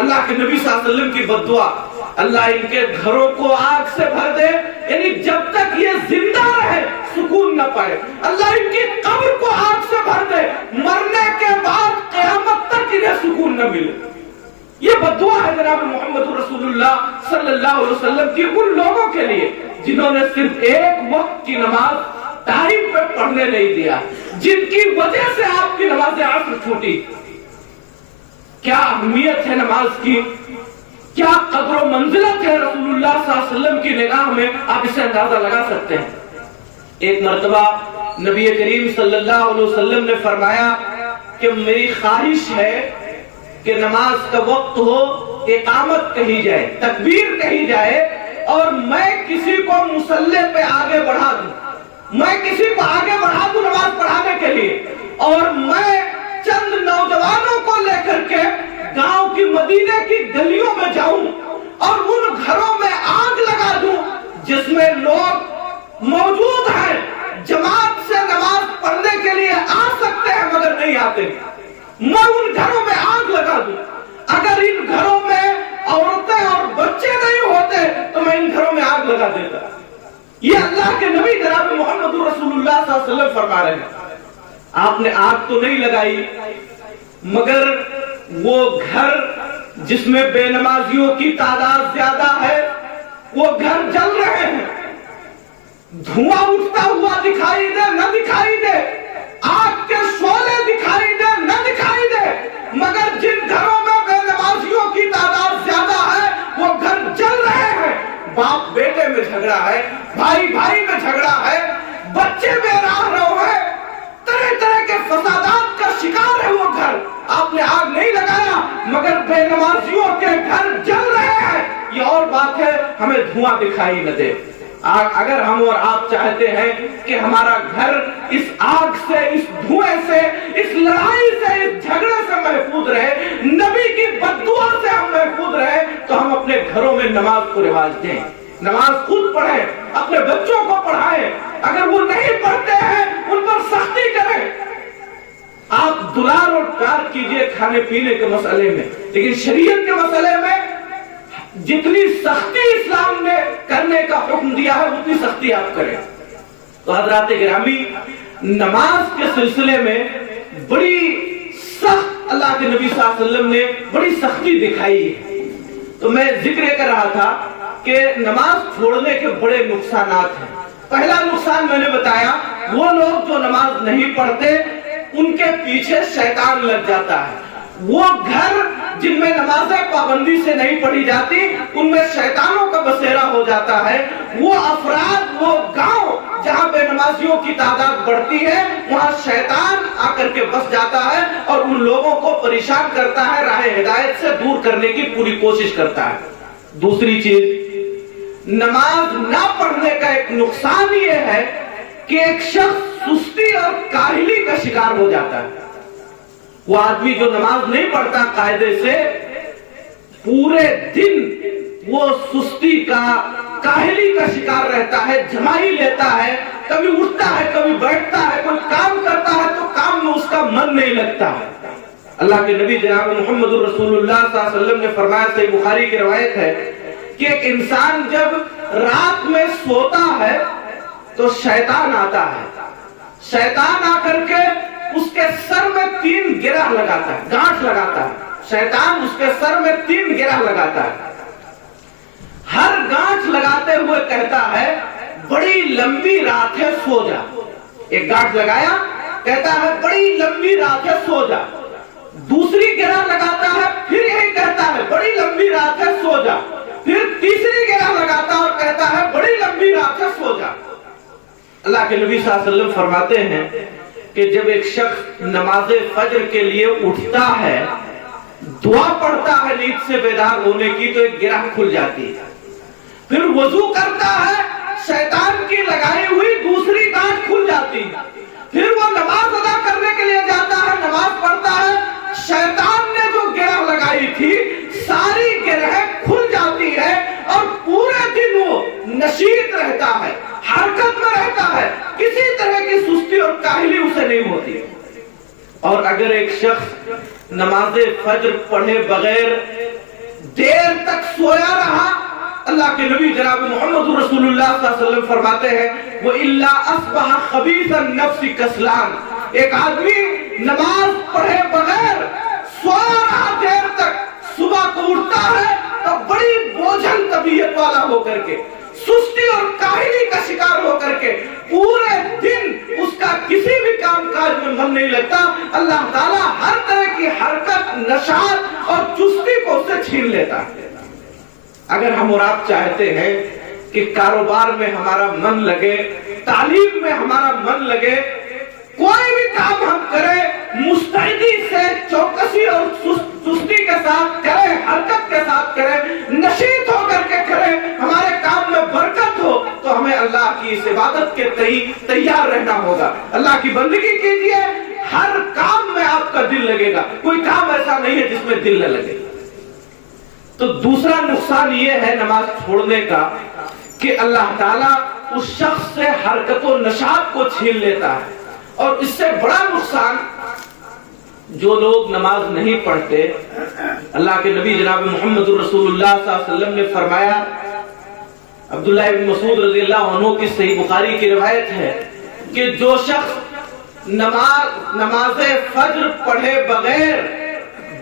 اللہ کے نبی صلی اللہ علیہ وسلم کی بد دعا, اللہ ان کے گھروں کو آگ سے بھر دے, یعنی جب تک یہ زندہ رہے سکون نہ پائے. اللہ ان کی قبر کو آگ سے بھر دے, مرنے کے بعد قیامت تک انہیں سکون نہ ملے. یہ بد دعا ہے جناب محمد رسول اللہ صلی اللہ علیہ وسلم کی ان لوگوں کے لیے جنہوں نے صرف ایک وقت کی نماز ٹائم پہ پڑھنے نہیں دیا, جن کی وجہ سے آپ کی نماز عصر چھوٹی. کیا اہمیت ہے نماز کی, کیا قدر و منزلت ہے رسول اللہ صلی اللہ علیہ وسلم کی نگاہ میں, آپ اسے اندازہ لگا سکتے ہیں. ایک مرتبہ نبی کریم صلی اللہ علیہ وسلم نے فرمایا کہ میری خواہش ہے کہ نماز کا وقت ہو, اقامت کہی جائے, تکبیر کہی جائے, اور میں کسی کو مصلی پہ آگے بڑھا دوں, میں کسی کو آگے بڑھا دوں نماز پڑھانے کے لیے, اور میں چند نوجوانوں کو لے کر کے گاؤں کی, مدینے کی گلیوں میں جاؤں اور ان گھروں میں آگ لگا دوں جس میں لوگ موجود ہیں, جماعت سے نماز پڑھنے کے لیے آ سکتے ہیں مگر نہیں آتے، میں ان گھروں میں آگ لگا دوں۔ اگر ان گھروں میں عورتیں اور بچے نہیں ہوتے تو میں ان گھروں میں آگ لگا دیتا۔ یہ اللہ کے نبی جناب محمد رسول اللہ صلی اللہ علیہ وسلم فرما رہے ہیں۔ آپ نے آگ تو نہیں لگائی مگر وہ گھر جس میں بے نمازیوں کی تعداد زیادہ ہے وہ گھر جل رہے ہیں، دھواں اٹھتا ہوا دکھائی دے نہ دکھائی دے، آگ کے شعلے دکھائی دے نہ دکھائی دے، مگر جن گھروں میں بے نمازیوں کی تعداد زیادہ ہے وہ گھر جل رہے ہیں۔ باپ بیٹے میں جھگڑا ہے، بھائی بھائی میں جھگڑا ہے، بچے بے راہ رو ہے، طرح طرح کے فسادات کا شکار ہے وہ گھر۔ آپ نے آگ نہیں لگایا مگر بے نمازیوں کے گھر جل رہے ہیں۔ یہ اور بات ہے ہمیں دھواں دکھائی نہ دے۔ اگر ہم اور آپ چاہتے ہیں کہ ہمارا گھر اس آگ سے، اس دھوئیں سے، اس لڑائی سے، اس جھگڑے سے محفوظ رہے، نبی کی بددعا سے ہم محفوظ رہے، تو ہم اپنے گھروں میں نماز کو رواج دیں، نماز خود پڑھیں، اپنے بچوں کو پڑھائیں، اگر وہ نہیں پڑھتے ہیں ان پر سختی کریں۔ آپ دلال اور پیار کیجئے کھانے پینے کے مسئلے میں، لیکن شریعت کے مسئلے میں جتنی سختی اسلام نے کرنے کا حکم دیا ہے اتنی سختی آپ کریں۔ تو حضرات گرامی، نماز کے سلسلے میں بڑی سخت اللہ کے نبی صلی اللہ علیہ وسلم نے بڑی سختی دکھائی ہے۔ تو میں ذکر کر رہا تھا کہ نماز چھوڑنے کے بڑے نقصانات ہیں۔ پہلا نقصان میں نے بتایا، وہ لوگ جو نماز نہیں پڑھتے ان کے پیچھے شیطان لگ جاتا ہے۔ وہ گھر جن میں نمازیں پابندی سے نہیں پڑھی جاتی ان میں شیطانوں کا بسیرا ہو جاتا ہے۔ وہ افراد، وہ گاؤں جہاں بے نمازیوں کی تعداد بڑھتی ہے وہاں شیطان آ کر کے بس جاتا ہے اور ان لوگوں کو پریشان کرتا ہے، راہ ہدایت سے دور کرنے کی پوری کوشش کرتا ہے۔ دوسری چیز، نماز نہ پڑھنے کا ایک نقصان یہ ہے کہ ایک شخص سستی اور کاہلی کا شکار ہو جاتا ہے۔ وہ آدمی جو نماز نہیں پڑھتا قاعدے سے، پورے دن وہ سستی کا، کاہلی کا شکار رہتا ہے، جمائی لیتا ہے، کبھی اٹھتا ہے کبھی بیٹھتا ہے، کوئی کام کرتا ہے تو کام میں اس کا من نہیں لگتا ہے۔ اللہ کے نبی جناب محمد رسول اللہ صلی اللہ علیہ وسلم نے فرمایا، صحیح بخاری کی روایت ہے کہ ایک انسان جب رات میں سوتا ہے تو شیطان آتا ہے، شیطان آ کر کے اس کے سر میں 3 گرہ لگاتا ہے، گانٹھ لگاتا ہے۔ شیطان اس کے سر میں 3 گرہ لگاتا ہے، ہر گانٹھ لگاتے ہوئے کہتا ہے بڑی لمبی رات ہے سو جا۔ ایک گانٹھ لگایا، کہتا ہے بڑی لمبی رات ہے سو جا۔ دوسری گرہ لگاتا ہے، پھر یہی کہتا ہے بڑی لمبی رات ہے سو جا۔ پھر تیسری گرہ لگاتا اور کہتا ہے بڑی لمبی رات ہے سو جا۔ اللہ کے نبی صلی اللہ علیہ وسلم فرماتے ہیں کہ جب ایک شخص نماز فجر کے لیے اٹھتا ہے، دعا پڑھتا ہے نیند سے بیدار ہونے کی، تو ایک گرہ کھل جاتی ہے۔ پھر وضو کرتا ہے، شیطان کی لگائی ہوئی دوسری گانٹھ کھل جاتی ہے۔ پھر وہ نماز ادا کرنے کے لیے جاتا ہے، نماز پڑھتا ہے، شیطان نے جو گرہ لگائی تھی ساری گرہ کھل جاتی ہے اور پورے دن وہ نشیط رہتا ہے، حرکت میں رہتا ہے، کسی طرح کی سستی اور کاہلی اسے نہیں ہوتی۔ اور اگر ایک شخص نماز فجر پڑھے بغیر دیر تک سویا رہا، اللہ کے نبی جناب محمد رسول اللہ صلی اللہ علیہ وسلم فرماتے ہیں وَإِلَّا أَصْبَحَ خَبِيثَ النَّفْسِ كَسْلَانٍ، ایک آدمی نماز پڑھے بغیر سویا رہا دیر تک، صبح کو اٹھتا ہے تو بڑی بوجھل طبیعت والا ہو کر کے، سستی اور کاہلی کا شکار ہو کر کے، پورے دن اس کا کسی بھی کام کاج میں من نہیں لگتا، اللہ تعالیٰ ہر طرح کی حرکت، نشاط اور چستی کو اس سے چھین لیتا ہے۔ اگر ہم اور آپ چاہتے ہیں کہ کاروبار میں ہمارا من لگے، تعلیم میں ہمارا من لگے، کوئی بھی کام ہم کریں مستعدی سے، چوکسی اور سستی کے ساتھ کریں، حرکت کے ساتھ کریں، نشیط ہو کر کے کریں، ہمارے کام میں برکت ہو، تو ہمیں اللہ کی اس عبادت کے تیار رہنا ہوگا۔ اللہ کی بندگی کیجئے، ہر کام میں آپ کا دل لگے گا، کوئی کام ایسا نہیں ہے جس میں دل نہ لگے۔ تو دوسرا نقصان یہ ہے نماز چھوڑنے کا کہ اللہ تعالیٰ اس شخص سے حرکت و نشاط کو چھین لیتا ہے، اور اس سے بڑا نقصان جو لوگ نماز نہیں پڑھتے، اللہ کے نبی جناب محمد رسول اللہ صلی اللہ علیہ وسلم نے فرمایا، عبداللہ بن مسعود رضی اللہ عنہ کی صحیح بخاری کی روایت ہے کہ جو شخص نماز فجر پڑھے بغیر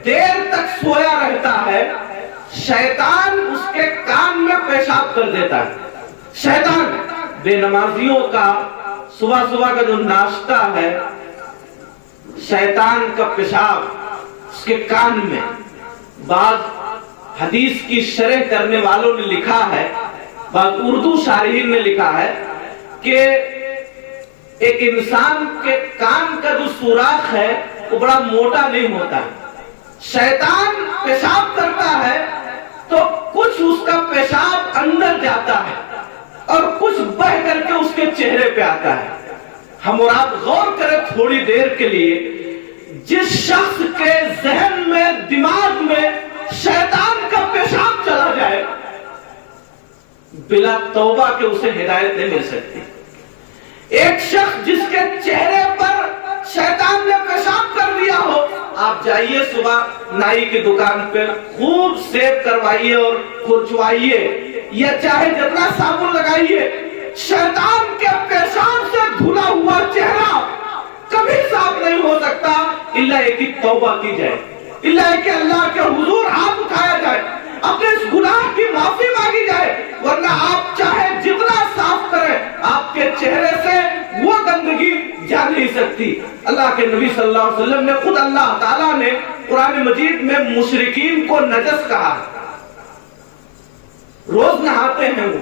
دیر تک سویا رہتا ہے، شیطان اس کے کان میں پیشاب کر دیتا ہے۔ شیطان بے نمازیوں کا صبح صبح کا جو ناشتہ ہے، شیطان کا پیشاب اس کے کان میں۔ بعض حدیث کی شرح کرنے والوں نے لکھا ہے، بعض اردو شارحین نے لکھا ہے کہ ایک انسان کے کان کا جو سوراخ ہے وہ بڑا موٹا نہیں ہوتا ہے۔ شیطان پیشاب کرتا ہے تو کچھ اس کا پیشاب اندر جاتا ہے اور کچھ بہ کر کے اس کے چہرے پہ آتا ہے۔ ہم اور آپ غور کریں تھوڑی دیر کے لیے، جس شخص کے ذہن میں، دماغ میں شیطان کا پیشاب چلا جائے، بلا توبہ کے اسے ہدایت نہیں مل سکتی۔ ایک شخص جس کے چہرے پر شیطان نے پیشاب کر دیا ہو، آپ جائیے صبح نائی کی دکان پہ، خوب سیب کروائیے اور کھرچوائیے یا چاہے جتنا صابن لگائیے، شیطان کے پیشاب سے دھلا ہوا چہرہ کبھی صاف نہیں ہو سکتا الا ایک ہی توبہ کی جائے، الا کہ اللہ کے حضور ہاتھ اٹھایا جائے، اپنے اس گناہ کی معافی مانگی جائے، ورنہ آپ چاہے جتنا صاف کریں، آپ کے چہرے سے وہ گندگی جا نہیں سکتی۔ اللہ کے نبی صلی اللہ علیہ وسلم نے خود، اللہ تعالیٰ نے قرآن مجید میں مشرکین کو نجس کہا۔ روز نہاتے ہیں، وہ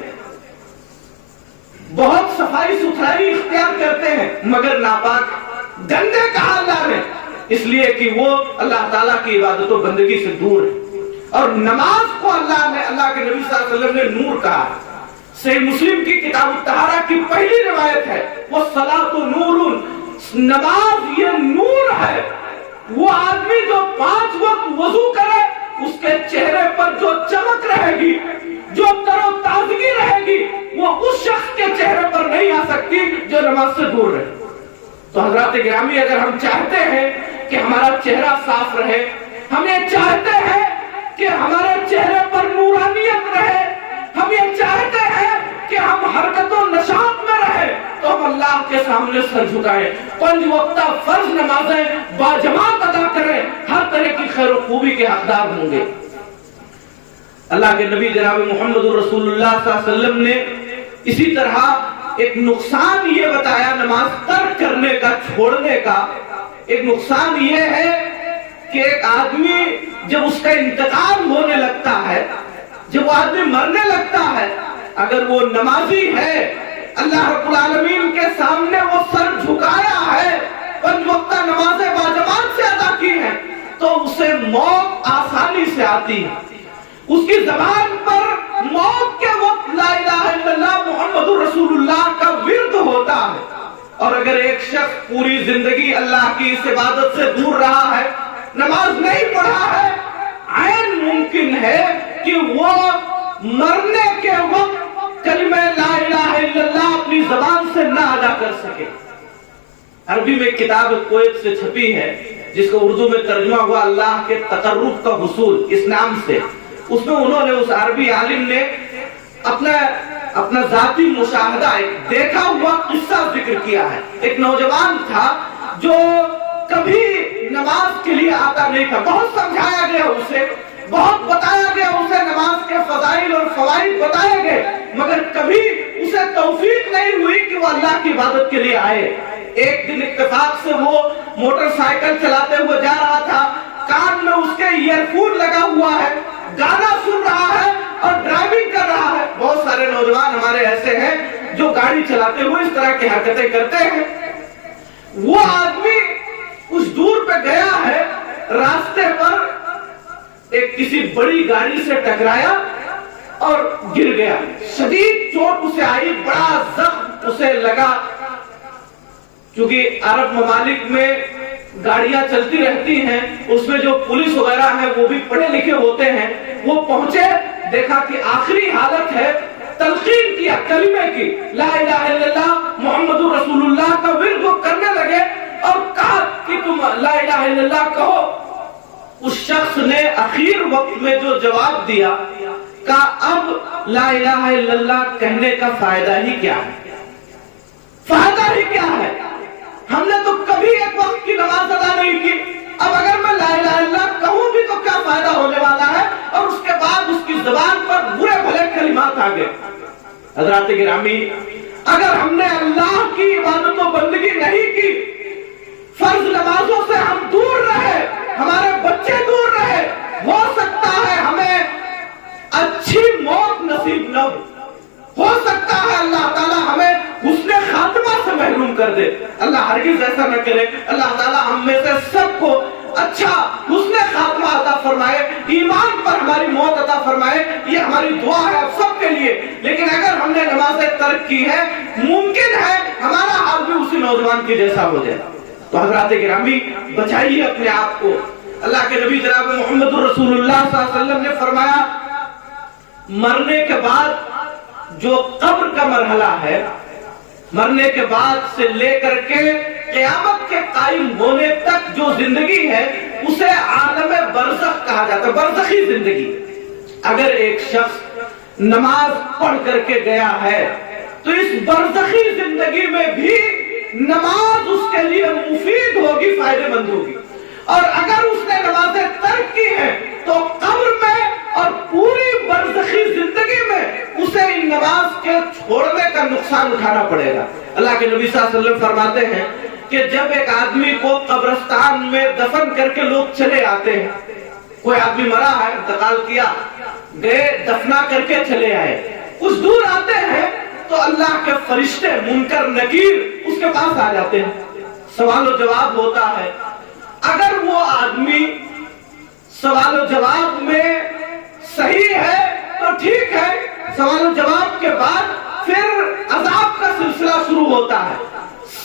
بہت صفائی ستھرائی اختیار کرتے ہیں، مگر ناپاک، گندے کہا اللہ نے، اس لیے کہ وہ اللہ تعالیٰ کی عبادت و بندگی سے دور ہے۔ اور نماز کو اللہ کے نبی صلی اللہ علیہ وسلم نے نور کہا۔ صحیح مسلم کی کتاب الطہارہ کی پہلی روایت ہے، وَالصَّلَاةُ نُورٌ، نماز یہ نور ہے۔ وہ آدمی جو 5 وقت وضو کرے، اس کے چہرے پر جو چمک رہے گی، جو تر و تازگی رہے گی، وہ اس شخص کے چہرے پر نہیں آ سکتی جو نماز سے دور رہے۔ تو حضرات گرامی، اگر ہم چاہتے ہیں کہ ہمارا چہرہ صاف رہے، ہم یہ چاہتے ہیں کہ ہمارے چہرے پر نورانیت رہے، ہم یہ چاہتے ہیں کہ ہم حرکت و نشاط میں رہے، تو ہم اللہ کے سامنے سر جھکائیں، 5 وقتہ فرض نمازیں باجماعت ادا کریں، ہر طرح کی خیر و خوبی کے حقدار ہوں گے۔ اللہ کے نبی جناب محمد رسول اللہ صلی اللہ علیہ وسلم نے اسی طرح ایک نقصان یہ بتایا نماز ترک کرنے کا، چھوڑنے کا۔ ایک نقصان یہ ہے کہ ایک آدمی جب اس کا انتقال ہونے لگتا ہے، جب وہ آدمی مرنے لگتا ہے، اگر وہ نمازی ہے، اللہ رب العالمین کے سامنے وہ سر جھکایا ہے، 5 وقتہ نمازیں باجماعت سے ادا کی ہیں، تو اسے موت آسانی سے آتی ہے۔ اس کی زبان پر موت کے وقت لا الہ الا اللہ محمد رسول اللہ کا ورد ہوتا ہے۔ اور اگر ایک شخص پوری زندگی اللہ کی اس عبادت سے دور رہا ہے، نماز نہیں پڑھا ہے، عین ممکن ہے کہ وہ مرنے کے وقت کلمہ لا الہ الا اللہ اپنی زبان سے نہ ادا کر سکے۔ عربی میں کتاب کویت سے چھپی ہے، جس کو اردو میں ترجمہ ہوا اللہ کے تقرب کا حصول، اس نام سے۔ اس میں انہوں نے، اس عربی عالم نے اپنا ذاتی مشاہدہ، ایک دیکھا ہوا قصہ ذکر کیا ہے۔ ایک نوجوان تھا جو کبھی نماز کے لیے آتا نہیں تھا، بہت سمجھایا گیا اسے، بہت بتایا گیا اسے، نماز کے فضائل اور فوائد بتائے گئے، مگر کبھی اسے توفیق نہیں ہوئی کہ وہ اللہ کی عبادت کے لیے آئے۔ ایک دن اتفاق سے وہ موٹر سائیکل چلاتے ہوئے جا رہا تھا، کان میں اس کے ایئر فون لگا ہوا ہے، گانا سن رہا ہے اور ڈرائیونگ کر رہا ہے۔ بہت سارے نوجوان ہمارے ایسے ہیں جو گاڑی چلاتے ہوئے اس طرح کی حرکتیں کرتے ہیں۔ وہ آدمی کچھ دور پہ گیا ہے، راستے پر ایک کسی بڑی گاڑی سے ٹکرایا اور گر گیا، شدید چوٹ اسے آئی، بڑا زخم اسے لگا۔ چونکہ عرب ممالک میں گاڑیاں چلتی رہتی ہیں، اس میں جو پولیس وغیرہ ہیں وہ بھی پڑھے لکھے ہوتے ہیں۔ وہ پہنچے، دیکھا کہ آخری حالت ہے، تلقین کیا کلمے کی، لا الہ الا اللہ محمد رسول اللہ کا ورد کرنے لگے اور کہا کہ تم لا الہ الا اللہ کہو، اس شخص نے اخیر وقت میں جو جواب دیا کہا اب لا الہ الا اللہ کہنے کا فائدہ ہی کیا ہے؟ فائدہ ہی کیا ہے؟ ہم نے تو کبھی ایک وقت کی نماز ادا نہیں کی، اب اگر میں لا الہ الا اللہ کہوں بھی تو کیا فائدہ ہونے والا ہے؟ اور اس کے بعد اس کی زبان پر برے بھلے کلمات آ گئے۔ حضرات گرامی، اگر ہم نے اللہ کی عبادت و بندگی نہیں کی، فرض نمازوں سے ہم دور رہے، ہمارے بچے دور رہے، ہو سکتا ہے ہمیں اچھی موت نصیب نہ ہو سکتا ہے اللہ تعالیٰ ہمیں حسن خاتمہ سے محروم کر دے۔ اللہ ہرگز ایسا نہ کرے۔ اللہ تعالیٰ ہم میں سے سب کو اچھا حسن خاتمہ عطا فرمائے، ایمان پر ہماری موت عطا فرمائے، یہ ہماری دعا ہے آپ سب کے لیے۔ لیکن اگر ہم نے نمازیں ترک کی ہے، ممکن ہے ہمارا حال بھی اسی نوجوان کی جیسا ہو جائے۔ تو حضرات گرامی، بچائیے اپنے آپ کو۔ اللہ کے نبی جناب محمد رسول اللہ صلی اللہ علیہ وسلم نے فرمایا، مرنے کے بعد جو قبر کا مرحلہ ہے، مرنے کے بعد سے لے کر کے قیامت کے قائم ہونے تک جو زندگی ہے اسے عالم برزخ کہا جاتا ہے، برزخی زندگی۔ اگر ایک شخص نماز پڑھ کر کے گیا ہے تو اس برزخی زندگی میں بھی نماز اس کے لیے مفید ہوگی، فائدہ مند ہوگی۔ اور اگر اس نے نمازیں ترک کی ہیں تو قبر میں اور پوری برزخی زندگی میں اسے ان نماز کے چھوڑنے کا نقصان اٹھانا پڑے گا۔ اللہ کے نبی صلی اللہ علیہ وسلم فرماتے ہیں کہ جب ایک آدمی کو قبرستان میں دفن کر کے لوگ چلے آتے ہیں، کوئی آدمی مرا ہے، انتقال کیا، گئے دفنا کر کے چلے آئے، کچھ دور آتے ہیں تو اللہ کے فرشتے منکر نکیر اس کے پاس آ جاتے ہیں، سوال و جواب ہوتا ہے۔ اگر وہ آدمی سوال و جواب میں صحیح ہے تو ٹھیک ہے، سوال و جواب کے بعد پھر عذاب کا سلسلہ شروع ہوتا ہے۔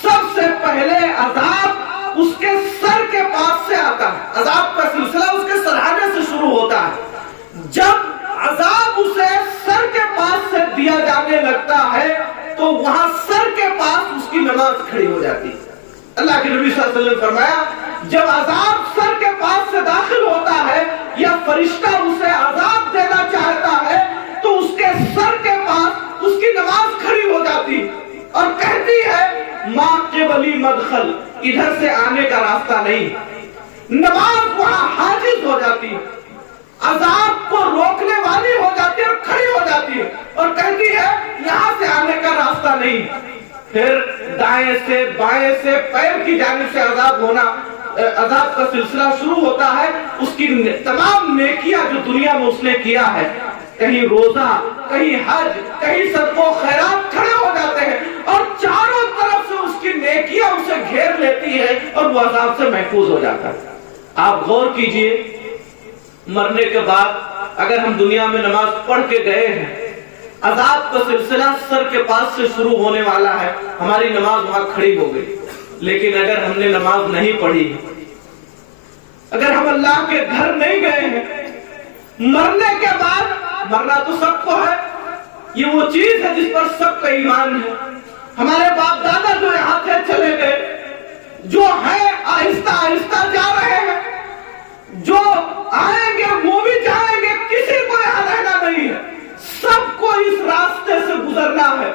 سب سے پہلے عذاب اس کے سر کے پاس سے آتا ہے، عذاب کا سلسلہ اس کے سرہانے سے شروع ہوتا ہے۔ جب عذاب اسے سر کے پاس سے دیا جانے لگتا ہے تو وہاں سر کے پاس اس کی نماز کھڑی ہو جاتی ہے۔ اللہ کے نبی صلی اللہ علیہ وسلم فرمایا، جب عذاب سر کے پاس سے داخل ہوتا ہے یا فرشتہ اسے عذاب دینا چاہتا ہے تو اس کے سر کے پاس اس کی نماز کھڑی ہو جاتی اور کہتی ہے، ماں قبلی مدخل، ادھر سے آنے کا راستہ نہیں۔ نماز وہاں حاجز ہو جاتی، عذاب کو روکنے والی ہو جاتی اور کھڑی ہو جاتی ہے اور کہتی ہے یہاں سے آنے کا راستہ نہیں۔ پھر دائیں سے بائیں سے پیر کی جانب سے عذاب ہونا، عذاب کا سلسلہ شروع ہوتا ہے۔ اس کی تمام نیکیاں جو دنیا میں اس نے کیا ہے، کہیں روزہ، کہیں حج، کہیں صدقہ و خیرات، کھڑے ہو جاتے ہیں اور چاروں طرف سے اس کی نیکیاں اسے گھیر لیتی ہے اور وہ عذاب سے محفوظ ہو جاتا ہے۔ آپ غور کیجئے، مرنے کے بعد اگر ہم دنیا میں نماز پڑھ کے گئے ہیں، عذاب کا سلسلہ سر کے پاس سے شروع ہونے والا ہے، ہماری نماز وہاں کھڑی ہو گئی۔ لیکن اگر ہم نے نماز نہیں پڑھی، اگر ہم اللہ کے گھر نہیں گئے ہیں، مرنے کے بعد، مرنا تو سب کو ہے، یہ وہ چیز ہے جس پر سب کا ایمان ہے۔ ہمارے باپ دادا جو یہاں سے چلے گئے، جو ہیں آہستہ آہستہ جا رہے ہیں، جو آئیں گے وہ بھی جائیں گے، کسی کو یہاں رہنا نہیں ہے، سب کو اس راستے سے گزرنا ہے۔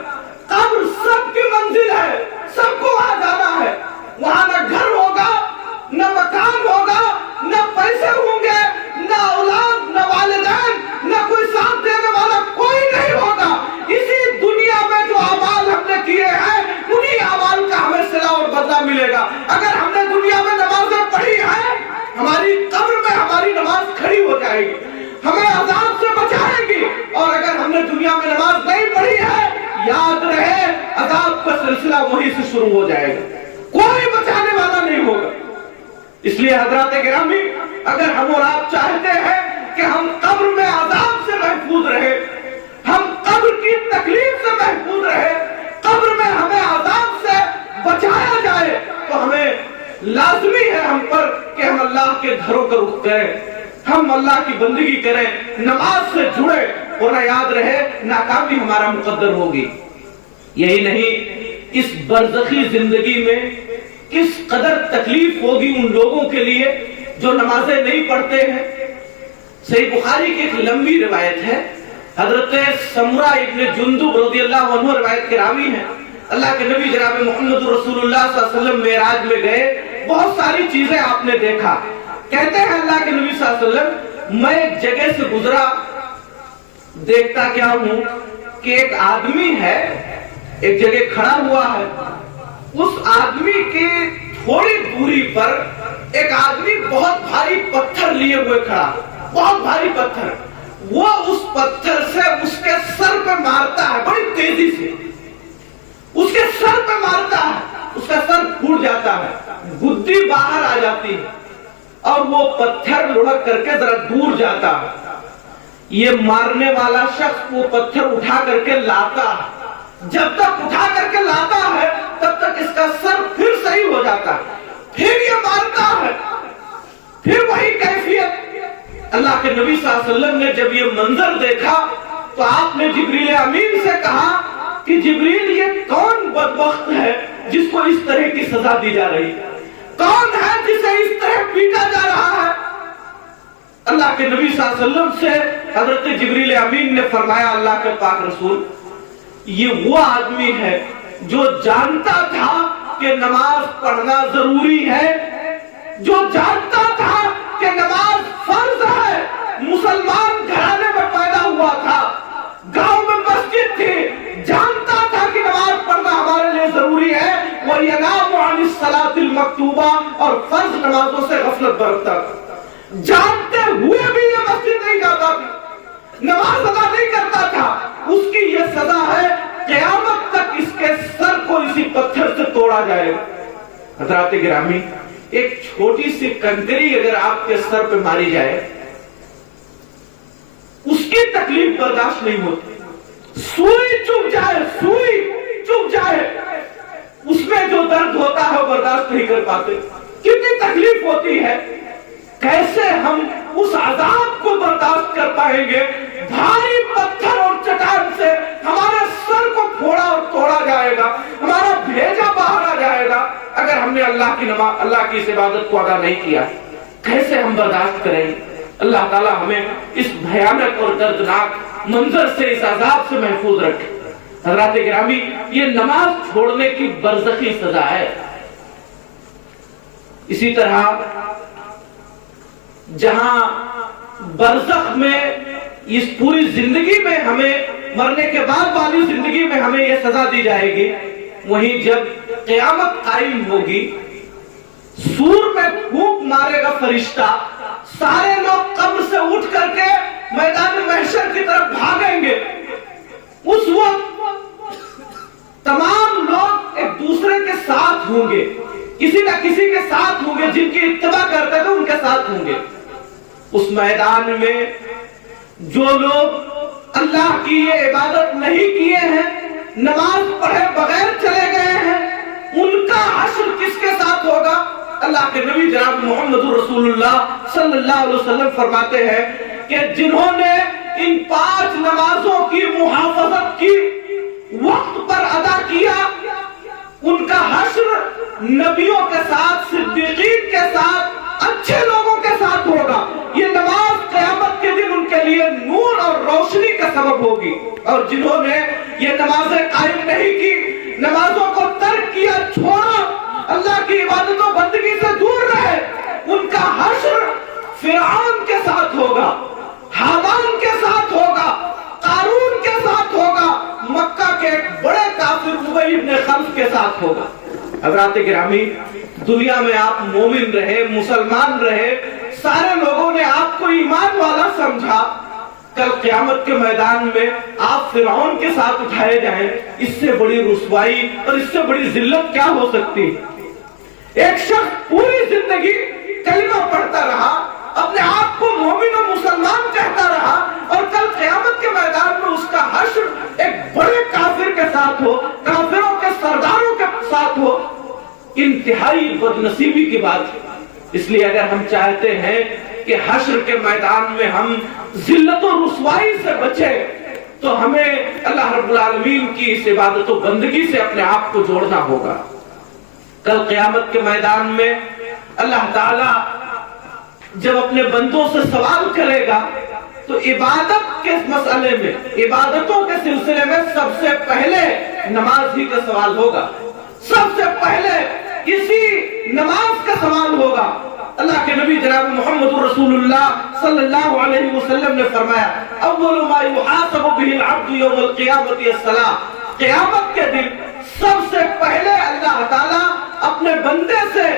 قبر سب کی منزل ہے، سب کو وہاں جانا ہے۔ وہاں نہ گھر ہوگا، نہ مکان ہوگا، نہ پیسے ہوں گے، نہ اولاد، نہ والدین، نہ کوئی ساتھ دینے والا کوئی نہیں ہوگا۔ اسی دنیا میں جو اعمال ہم نے کیے ہیں انہی اعمال کا ہمیں صلہ اور بدلہ ملے گا۔ اگر ہم نے دنیا میں نمازیں پڑھی ہیں، ہماری قبر میں ہماری نماز کھڑی ہو جائے گی، ہمیں عذاب سے بچائے گی۔ اور اگر ہم نے دنیا میں نماز نہیں پڑھی ہے، یاد رہے عذاب کا سلسلہ وہیں سے شروع ہو جائے گا، کوئی بچانے والا نہیں ہوگا۔ اس لیے حضرات گرامی، اگر ہم اور آپ چاہتے ہیں کہ ہم قبر میں عذاب سے محفوظ رہے، ہم قبر کی تکلیف سے محفوظ رہے، قبر میں ہمیں عذاب سے بچایا جائے، تو ہمیں لازمی ہے ہم پر کہ ہم اللہ کے گھروں کا رخ کریں، ہم اللہ کی بندگی کریں، نماز سے جڑے، ورنہ یاد رہے ناکامی ہمارا مقدر ہوگی۔ یہی نہیں، اس برزخی زندگی میں کس قدر تکلیف ہوگی ان لوگوں کے لیے جو نمازیں نہیں پڑھتے ہیں۔ صحیح بخاری کی ایک لمبی روایت ہے، حضرت سمرہ ابن جندب رضی اللہ عنہ روایت کے راوی ہیں، اللہ کے نبی جناب محمد رسول اللہ صلی اللہ علیہ وسلم معراج میں گئے، بہت ساری چیزیں آپ نے دیکھا۔ کہتے ہیں اللہ کے نبی صلی اللہ علیہ وسلم، میں ایک جگہ سے گزرا، دیکھتا کیا ہوں کہ ایک آدمی ہے، ایک جگہ کھڑا ہوا ہے، اس آدمی کی تھوڑی دوری پر ایک آدمی بہت بھاری پتھر لیے ہوئے کھڑا، بہت بھاری پتھر، وہ اس پتھر سے اس کے سر پہ مارتا ہے بڑی تیزی سے، اس کے سر پہ مارتا ہے، اس کا سر پھوٹ جاتا ہے، گدی باہر آ جاتی ہے اور وہ پتھر لڑک کر کے ذرا دور جاتا ہے۔ یہ مارنے والا شخص وہ پتھر اٹھا کر کے لاتا ہے، جب تک اٹھا کر کے لاتا ہے تب تک اس کا سر پھر صحیح ہو جاتا ہے، پھر یہ مارتا ہے، پھر وہی کیفیت۔ اللہ کے نبی صلی اللہ علیہ وسلم نے جب یہ منظر دیکھا تو آپ نے جبریل امین سے کہا کہ جبریل یہ کون بدبخت ہے جس کو اس طرح کی سزا دی جا رہی ہے، کون ہے جسے اس طرح پیٹا جا رہا ہے؟ اللہ کے نبی صلی اللہ علیہ وسلم سے حضرت جبریل امین نے فرمایا، اللہ کے پاک رسول، یہ وہ آدمی ہے جو جانتا تھا کہ نماز پڑھنا ضروری ہے، جو جانتا تھا کہ نماز فرض ہے، مسلمان گھرانے میں پیدا ہوا تھا، گاؤں میں مسجد تھی، جانتا تھا کہ نماز پڑھنا ہمارے لیے ضروری ہے، وَيَنَامُ عَنِ الصَّلَاةِ الْمَكْتُوبَةِ، اور فرض نمازوں سے غفلت برتتا تھا، جانتے ہوئے بھی یہ مسجد نہیں جاتا تھا، نماز ادا نہیں کرتا تھا، اس کی یہ سزا ہے، قیامت تک اس کے سر کو اسی پتھر سے توڑا جائے گا۔ حضرات گرامی، ایک چھوٹی سی کنکری اگر آپ کے سر پہ ماری جائے، اس کی تکلیف برداشت نہیں ہوتی، سوئی چپ جائے، سوئی چپ جائے، اس میں جو درد ہوتا ہے وہ برداشت نہیں کر پاتے، کتنی تکلیف ہوتی ہے، کیسے ہم اس عذاب کو برداشت کر پائیں گے؟ بھاری پتھر اور چٹان سے ہمارے سر کو پھوڑا اور توڑا جائے گا، ہمارا بھیجا باہر آ جائے گا اگر ہم نے اللہ کی اس عبادت کو ادا نہیں کیا، کیسے ہم برداشت کریں گے؟ اللہ تعالی ہمیں اس بھیانک اور دردناک منظر سے، اس عذاب سے محفوظ رکھے۔ حضرات گرامی، یہ نماز چھوڑنے کی برزخی سزا ہے۔ اسی طرح جہاں برزخ میں، اس پوری زندگی میں ہمیں، مرنے کے بعد والی زندگی میں ہمیں یہ سزا دی جائے گی، وہیں جب قیامت قائم ہوگی، سور میں پھونک مارے گا فرشتہ، سارے لوگ قبر سے اٹھ کر کے میدان محشر کی طرف بھاگیں گے، اس وقت تمام لوگ ایک دوسرے کے ساتھ ہوں گے، کسی نہ کسی کے ساتھ ہوں گے، جن کی اتباع کرتے تھے ان کے ساتھ ہوں گے۔ اس میدان میں جو لوگ اللہ کی یہ عبادت نہیں کیے ہیں، نماز پڑھے بغیر چلے گئے ہیں، ان کا حشر کس کے ساتھ ہوگا؟ اللہ کے نبی جناب محمد رسول اللہ صلی اللہ علیہ وسلم فرماتے ہیں کہ جنہوں نے ان 5 نمازوں کی محافظت کی، وقت پر ادا کیا، ان کا حشر نبیوں کے ساتھ، صدیقین کے ساتھ، اچھے لوگوں کے ساتھ ہوگا۔ یہ نماز قیامت کے دن ان کے لیے نور اور روشنی کا سبب ہوگی، اور جنہوں نے یہ نمازیں قائم نہیں کی، نمازوں کو ترک کیا، چھوڑا، اللہ کی عبادت و بندگی سے دور رہے، ان کا حشر فرعون کے ساتھ ہوگا، حامان کے ساتھ ہوگا، قارون کے ساتھ ہوگا، مکہ کے ایک بڑے کافر ابی بن خلف کے ساتھ ہوگا۔ حضرات گرامی، دنیا میں آپ مومن رہے، مسلمان رہے، سارے لوگوں نے آپ کو ایمان والا سمجھا، کل قیامت کے میدان میں آپ فرعون کے ساتھ اٹھائے جائیں، اس سے بڑی رسوائی اور اس سے بڑی ذلت کیا ہو سکتی؟ ایک شخص پوری زندگی کلمہ پڑھتا رہا، اپنے آپ کو مومن و مسلمان کہتا رہا، اور کل قیامت کے میدان میں اس کا حشر ایک بڑے کافر کے ساتھ ہو، کافروں کے سرداروں کے ساتھ ہو، انتہائی بدنصیبی کی بات ہے۔ اس لیے اگر ہم چاہتے ہیں کہ حشر کے میدان میں ہم ذلت و رسوائی سے بچے، تو ہمیں اللہ رب العالمین کی اس عبادت و بندگی سے اپنے آپ کو جوڑنا ہوگا۔ کل قیامت کے میدان میں اللہ تعالیٰ جب اپنے بندوں سے سوال کرے گا تو عبادت کے مسئلے میں، عبادتوں کے سلسلے میں سب سے پہلے نماز ہی کا سوال ہوگا، سب سے پہلے اسی نماز کا سوال ہوگا۔ اللہ کے نبی جناب محمد رسول اللہ صلی اللہ علیہ وسلم نے فرمایا اول ما یحاسب به العبد یوم القیامت الصلاۃ، قیامت کے دن سب سے پہلے اللہ تعالیٰ اپنے بندے سے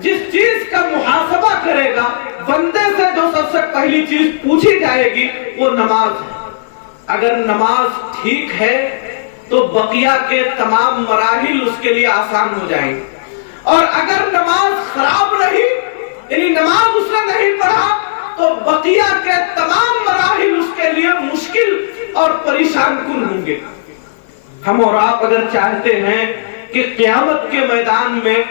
جس چیز کا محاسبہ کرے گا، بندے سے جو سب سے پہلی چیز پوچھی جائے گی وہ نماز ہے۔ اگر نماز ٹھیک ہے تو بقیہ کے تمام مراحل اس کے لیے آسان ہو جائیں گے، اور اگر نماز خراب رہی، یعنی نماز اس نے نہیں پڑھا، تو بقیہ کے تمام مراحل اس کے لیے مشکل اور پریشان کن ہوں گے۔ ہم اور آپ اگر چاہتے ہیں کہ قیامت کے میدان میں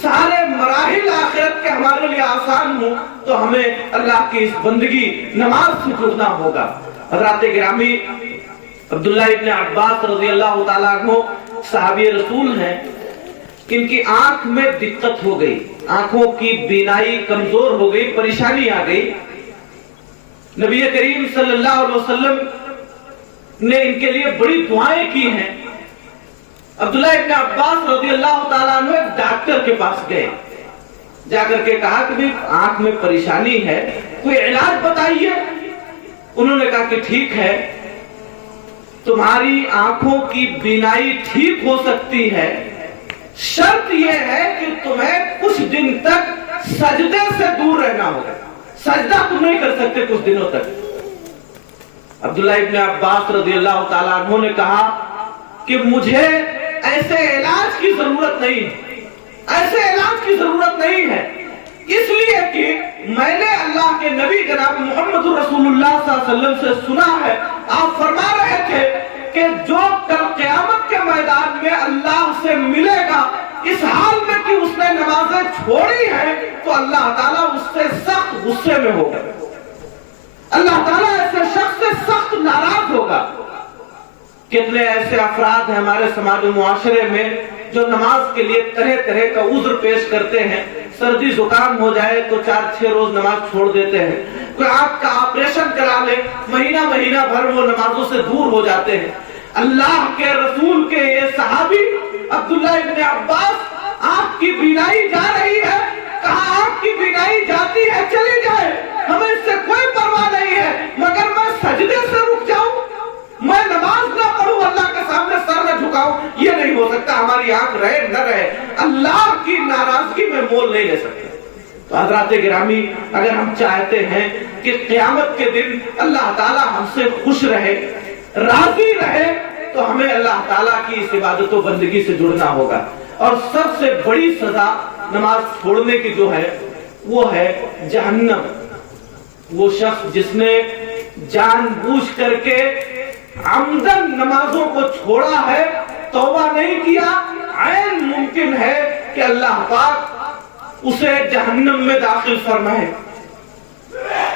سارے مراحل آخرت کے ہمارے لیے آسان ہوں، تو ہمیں اللہ کی اس بندگی نماز سے جڑنا ہوگا۔ حضرات گرامی، عبداللہ ابن عباس رضی اللہ تعالیٰ عنہ صحابی رسول ہیں، ان کی آنکھ میں دقت ہو گئی، آنکھوں کی بینائی کمزور ہو گئی، پریشانی آ گئی۔ نبی کریم صلی اللہ علیہ وسلم نے ان کے لیے بڑی دعائیں کی ہیں۔ عبداللہ ابن عباس رضی اللہ تعالیٰ عنہ ایک ڈاکٹر کے پاس گئے، جا کر کے کہا کہ آنکھ میں پریشانی ہے، کوئی علاج بتائیے۔ انہوں نے کہا کہ ٹھیک ہے، تمہاری آنکھوں کی بینائی ٹھیک ہو سکتی ہے، شرط یہ ہے کہ تمہیں کچھ دن تک سجدے سے دور رہنا ہوگا، سجدہ تم نہیں کر سکتے کچھ دنوں تک۔ عبداللہ ابن عباس رضی اللہ تعالیٰ عنہ نے کہا کہ مجھے ایسے علاج کی ضرورت نہیں ہے، ایسے علاج کی ضرورت نہیں ہے، اس لیے کہ میں نے اللہ کے نبی جناب محمد رسول اللہ صلی اللہ علیہ وسلم سے سنا ہے، آپ فرما رہے تھے کہ جو کل قیامت کے میدان میں اللہ سے ملے گا اس حال میں کہ اس نے نمازیں چھوڑی ہیں، تو اللہ تعالیٰ اس سے سخت غصے میں ہوگا، اللہ تعالیٰ ایسے شخص سے سخت ناراض ہوگا۔ کتنے ایسے افراد ہیں ہمارے سماج و معاشرے میں جو نماز کے لیے طرح طرح کا عذر پیش کرتے ہیں، سردی زکام ہو جائے تو 4-6 روز نماز چھوڑ دیتے ہیں، کوئی آنکھ کا آپریشن کرا لے مہینہ بھر وہ نمازوں سے دور ہو جاتے ہیں۔ اللہ کے رسول کے یہ صحابی عبداللہ ابن عباس، آنکھ کی بینائی جا رہی ہے، کہا آنکھ کی بینائی جاتی ہے چلی جائے، ہمیں اس سے کوئی پرواہ نہیں ہے، مگر میں سجدے سے رک جاؤں، میں نماز نہ پڑھوں، اللہ کے سامنے سر نہ جھکاؤں، یہ نہیں ہو سکتا، ہماری آنکھ رہے نہ رہے، اللہ کی ناراضگی میں مول نہیں لے سکتے۔ تو حضرات گرامی، اگر ہم چاہتے ہیں کہ قیامت کے دن اللہ تعالیٰ ہم سے خوش رہے، راضی رہے، تو ہمیں اللہ تعالیٰ کی اس عبادت و بندگی سے جڑنا ہوگا۔ اور سب سے بڑی سزا نماز چھوڑنے کی جو ہے وہ ہے جہنم۔ وہ شخص جس نے جان بوجھ کر کے عمدن نمازوں کو چھوڑا ہے، توبہ نہیں کیا، عین ممکن ہے کہ اللہ پاک اسے جہنم میں داخل فرمائے۔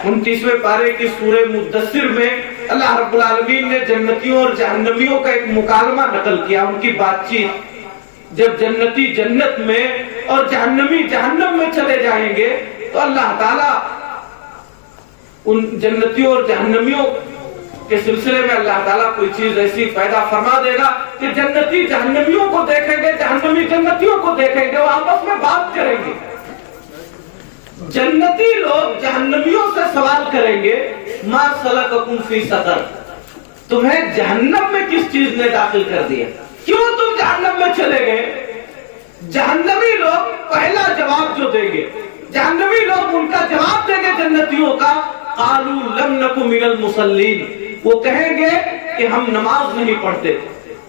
29ویں پارے کی سورہ مدثر میں اللہ رب العالمین نے جنتیوں اور جہنمیوں کا ایک مکالمہ نقل کیا، ان کی بات چیت۔ جب جنتی جنت میں اور جہنمی جہنم میں چلے جائیں گے تو اللہ تعالیٰ ان جنتیوں اور جہنمیوں کے سلسلے میں اللہ تعالیٰ کوئی چیز ایسی پیدا فرما دے گا کہ جنتی جہنمیوں کو دیکھیں گے، جہنمی جنتیوں کو دیکھیں گے، وہ آپس میں بات کریں گے۔ جنتی لوگ جہنمیوں سے سوال کریں گے ما سلککم فی سقر، تمہیں جہنم میں کس چیز نے داخل کر دیا، کیوں تم جہنم میں چلے گئے؟ جہنمی لوگ پہلا جواب جو دیں گے، جہنمی لوگ ان کا جواب دیں گے جنتیوں کا، قالوا لم نک من المصلین، وہ کہیں گے کہ ہم نماز نہیں پڑھتے۔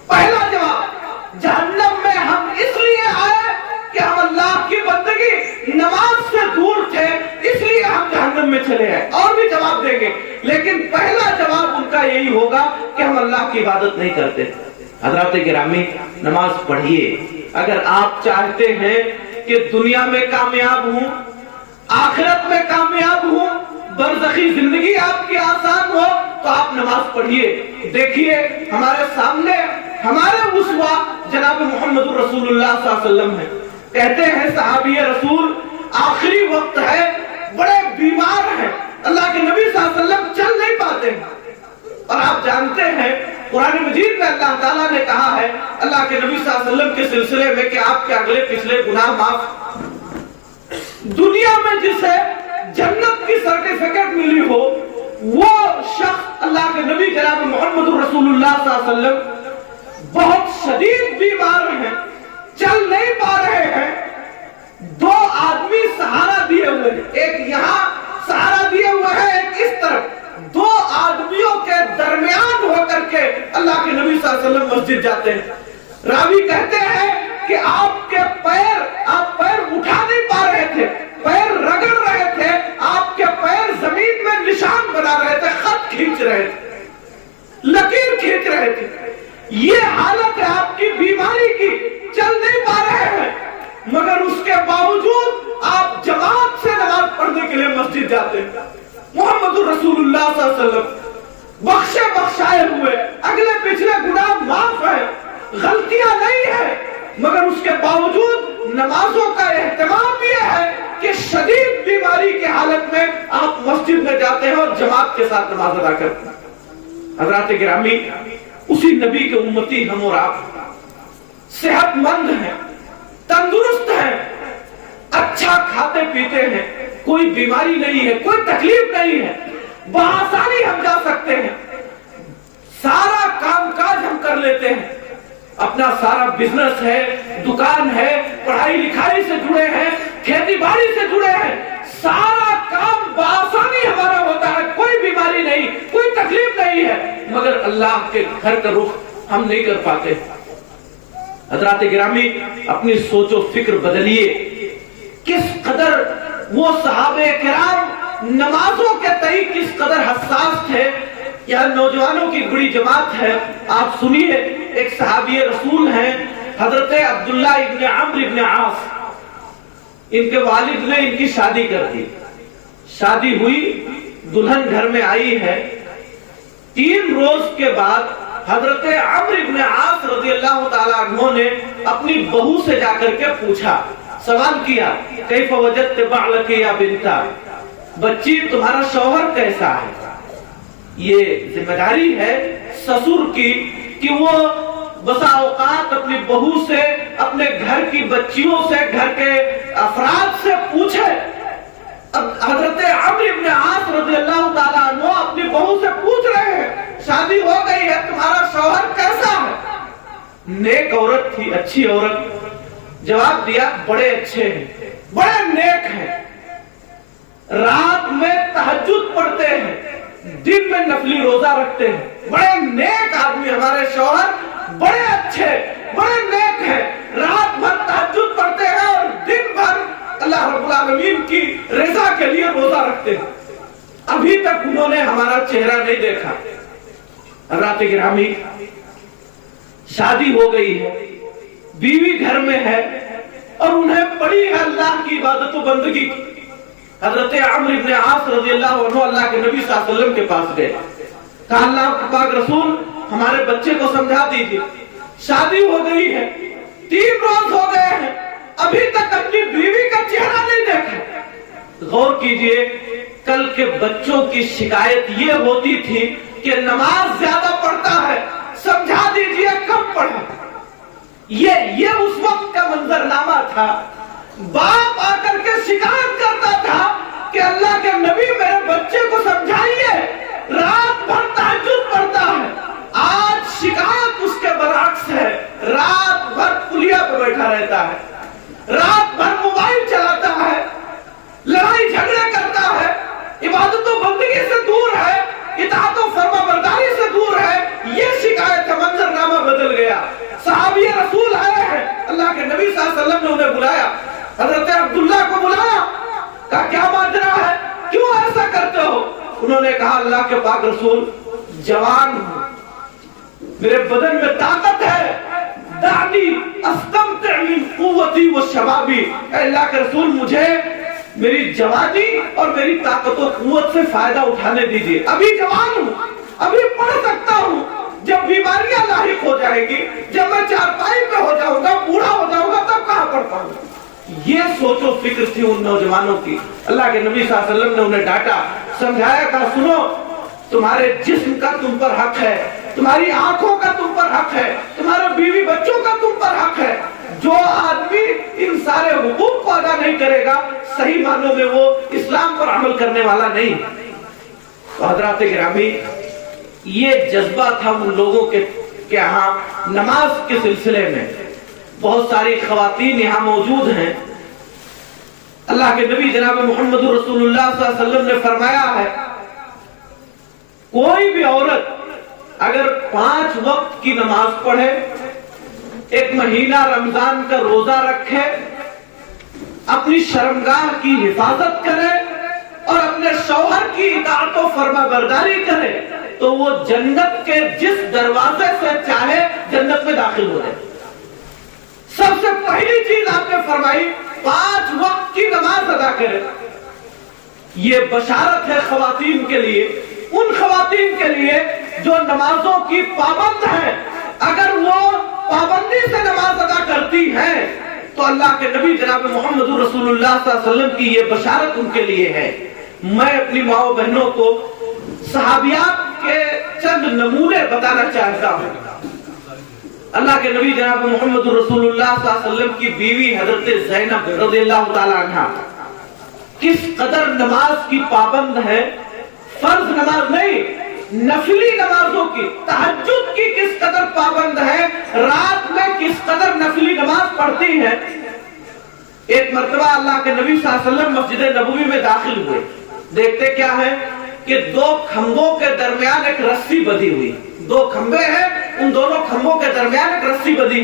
پہلا جواب، جہنم میں ہم اس لیے آئے کہ ہم اللہ کی بندگی نماز سے دور تھے، اس لیے ہم جہنم میں چلے ہیں۔ اور بھی جواب دیں گے، لیکن پہلا جواب ان کا یہی ہوگا کہ ہم اللہ کی عبادت نہیں کرتے۔ حضرات گرامی، نماز پڑھیے۔ اگر آپ چاہتے ہیں کہ دنیا میں کامیاب ہوں، آخرت میں کامیاب ہوں، برزخی زندگی آپ کی آسان ہو، تو آپ نماز پڑھیے۔ دیکھیے ہمارے سامنے ہمارے اسوہ جناب محمد رسول اللہ صلی اللہ علیہ وسلم ہے۔ کہتے ہیں صحابی رسول آخری وقت ہے، بڑے بیمار ہیں، اللہ کے نبی صلی اللہ علیہ وسلم چل نہیں پاتے ہیں۔ اور آپ جانتے ہیں قرآن مجید میں اللہ تعالیٰ نے کہا ہے اللہ کے نبی صلی اللہ علیہ وسلم کے سلسلے میں کہ آپ کے اگلے پچھلے گناہ معاف۔ دنیا میں جسے جنت کی سرٹیفکیٹ ملی ہو وہ شخص اللہ کے نبی جناب محمد رسول اللہ صلی اللہ علیہ وسلم بہت شدید بیمار ہیں، چل نہیں پا رہے ہیں۔ دو آدمی سہارا دیے ہوئے ہیں، ایک یہاں سہارا دیے ہوئے ہیں، ایک اس طرف، دو آدمیوں کے درمیان ہو کر کے اللہ کے نبی صلی اللہ علیہ وسلم مسجد جاتے ہیں۔ راوی کہتے ہیں کہ آپ پیر اٹھا نہیں پا رہے تھے، پیر رگڑ رہے تھے، آپ کے پیر زمین میں نشان بنا رہے تھے، خط کھینچ رہے تھے، لکیر کھینچ رہے تھے۔ یہ حالت ہے آپ کی بیماری کی، چل نہیں پا رہے ہیں، مگر اس کے باوجود آپ جماعت سے نماز پڑھنے کے لیے مسجد جاتے ہیں۔ محمد رسول اللہ صلی اللہ علیہ وسلم بخشے بخشائے ہوئے، اگلے پچھلے گناہ معاف ہیں، غلطیاں نہیں ہیں، مگر اس کے باوجود نمازوں کا اہتمام یہ ہے کہ شدید بیماری کی حالت میں آپ مسجد میں جاتے ہیں اور جماعت کے ساتھ نماز ادا کرتے ہیں۔ حضرات گرامی، اسی نبی کے امتی ہم اور آپ صحت مند ہیں، تندرست ہیں، اچھا کھاتے پیتے ہیں، کوئی بیماری نہیں ہے، کوئی تکلیف نہیں ہے، بآسانی ہم جا سکتے ہیں، سارا کام کاج ہم کر لیتے ہیں، اپنا سارا بزنس ہے، دکان ہے، پڑھائی لکھائی سے جڑے ہیں، کھیتی باڑی سے جڑے ہیں، سارا کام بآسانی ہمارا ہوتا ہے، کوئی بیماری نہیں، کوئی تکلیف نہیں ہے، مگر اللہ کے گھر کا رخ ہم نہیں کر پاتے۔ حضرات گرامی، اپنی سوچ و فکر بدلیے، کس قدر وہ صحابہ کرام نمازوں کے تئیں کس قدر حساس تھے۔ یہاں نوجوانوں کی بڑی جماعت ہے، آپ سنیے، ایک صحابی رسول ہیں حضرت عبداللہ ابن عمرو ابن عاص، ان کے والد نے ان کی شادی کر دی، شادی ہوئی، دلہن گھر میں آئی ہے، 3 روز کے بعد حضرت عمرو ابن عاص رضی اللہ تعالیٰ عنہ نے اپنی بہو سے جا کر کے پوچھا، سوال کیا، کیف وجدت بعلک یا بنتا، بچی تمہارا شوہر کیسا ہے؟ یہ ذمہ داری ہے سسر کی کہ وہ بسا اوقات اپنی بہو سے، اپنے گھر کی بچیوں سے، گھر کے افراد سے پوچھے۔ اب حضرت عمرو ابن عاص رضی اللہ تعالیٰ عنہ اپنی بہو سے پوچھ رہے ہیں، شادی ہو گئی ہے، تمہارا شوہر کیسا ہے؟ نیک عورت تھی، اچھی عورت، جواب دیا بڑے اچھے ہیں، بڑے نیک ہیں، رات میں تہجد پڑھتے ہیں، دن میں نفلی روزہ رکھتے ہیں، بڑے نیک آدمی ہمارے شوہر، بڑے اچھے، بڑے نیک ہیں، رات بھر تہجد پڑھتے ہیں اور دن بھر اللہ رب العالمین کی رضا کے لیے روزہ رکھتے ہیں، ابھی تک انہوں نے ہمارا چہرہ نہیں دیکھا۔ حضرات گرامی، شادی ہو گئی ہے، بیوی گھر میں ہے اور انہیں پڑی ہے اللہ کی عبادت و بندگی کی۔ حضرت عمرو ابن عاص رضی اللہ عنہ اللہ کے نبی صلی اللہ علیہ وسلم کے پاس گئے، کہا اللہ کے پاک رسول ہمارے بچے کو سمجھا دیجیے، شادی ہو گئی ہے، 3 روز ہو گئے ہیں، ابھی تک اپنی بیوی کا چہرہ نہیں دیکھا۔ غور کیجئے، کل کے بچوں کی شکایت یہ ہوتی تھی کہ نماز زیادہ پڑھتا ہے، سمجھا دیجئے کم پڑھے۔ یہ اس وقت کا منظرنامہ تھا۔ باپ آ کر کے شکایت کرتا تھا کہ اللہ کے نبی میرے بچے کو سمجھائیے، رات بھر تہجد پڑھتا ہے۔ آج شکایت اس کے برعکس ہے، رات بھر پلیا پہ بیٹھا رہتا ہے، رات بھر موبائل چلاتا ہے، لڑائی جھگڑے کرتا ہے، عبادت و بندگی سے دور ہے، اطاعت و فرما برداری سے دور ہے۔ یہ شکایت ہے، منظرنامہ بدل گیا۔ صحابی رسول آئے ہیں، اللہ کے نبی صلی اللہ علیہ وسلم نے انہیں بلایا، حضرت عبداللہ کو بلایا، کہا کیا ماجرا ہے، کیوں ایسا کرتے ہو؟ انہوں نے کہا اللہ کے پاک رسول جوان ہوں، میرے بدن میں طاقت ہے، دعنی استمتع من قوتی و شبابی، اے اللہ کے رسول مجھے میری جوانی اور میری طاقت و قوت سے فائدہ اٹھانے دیجیے، ابھی جوان ہوں، ابھی پڑھ سکتا ہوں، جب بیماریاں لاحق ہو جائیں گی، جب میں چارپائی پہ ہو جاؤں گا، بوڑھا ہو جاؤں گا، تب کہاں پڑھ پاؤں گا۔ یہ سوچ و فکر تھی ان نوجوانوں کی. اللہ کے نبی صلی اللہ علیہ وسلم نے انہیں ڈانٹا, سمجھایا, کہا سنو, تمہارے جسم کا تم پر حق ہے, تمہاری آنکھوں کا تم پر حق ہے, تمہارے بیوی بچوں کا تم پر حق ہے. جو آدمی ان سارے حقوق کو ادا نہیں کرے گا صحیح معنوں میں وہ اسلام پر عمل کرنے والا نہیں. تو حضرات گرامی, یہ جذبہ تھا ان لوگوں کے یہاں نماز کے سلسلے میں. بہت ساری خواتین یہاں موجود ہیں. اللہ کے نبی جناب محمد رسول اللہ صلی اللہ علیہ وسلم نے فرمایا ہے, کوئی بھی عورت اگر 5 وقت کی نماز پڑھے, ایک مہینہ رمضان کا روزہ رکھے, اپنی شرمگاہ کی حفاظت کرے اور اپنے شوہر کی اطاعت و فرما برداری کرے, تو وہ جنت کے جس دروازے سے چاہے جنت میں داخل ہو جائے. سب سے پہلی چیز آپ نے فرمائی 5 وقت کی نماز ادا کرے. یہ بشارت ہے خواتین کے لیے, ان خواتین کے لیے جو نمازوں کی پابند ہیں. اگر وہ پابندی سے نماز ادا کرتی ہیں تو اللہ کے نبی جناب محمد رسول اللہ صلی اللہ علیہ وسلم کی یہ بشارت ان کے لیے ہے. میں اپنی ماؤں بہنوں کو صحابیات کے چند نمونے بتانا چاہتا ہوں. اللہ کے نبی جناب محمد رسول اللہ صلی اللہ علیہ وسلم کی بیوی حضرت زینب رضی اللہ تعالی عنہا کس قدر نماز کی پابند ہے. فرض نماز نہیں, نفلی نمازوں کی, تہجد کی کس قدر پابند ہے, رات میں کس قدر نفلی نماز پڑھتی ہے. ایک مرتبہ اللہ کے نبی صلی اللہ علیہ وسلم مسجد نبوی میں داخل ہوئے. دیکھتے کیا ہے کہ 2 کھمبوں کے درمیان ایک رسی بندھی ہوئی. 2 کھمبے ہیں, ان دونوں کھمبوں کے درمیان ایک رسی بندھی.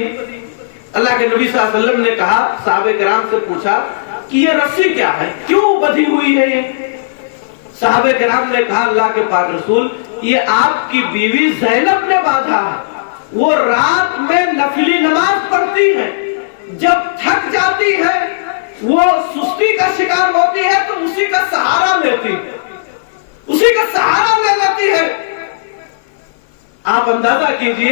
اللہ کے نبی صلی اللہ علیہ وسلم نے کہا, صحابہ کرام سے پوچھا کہ یہ رسی کیا ہے, کیوں بندھی ہوئی ہے یہ؟ صحابہ کرام نے کہا, اللہ کے پاک رسول, یہ آپ کی بیوی زینب نے باندھا ہے. وہ رات میں نفلی نماز پڑھتی ہے, جب تھک جاتی ہے, وہ سستی کا شکار ہوتی ہے تو اسی کا سہارا لیتی ہے. آپ اندازہ کیجئے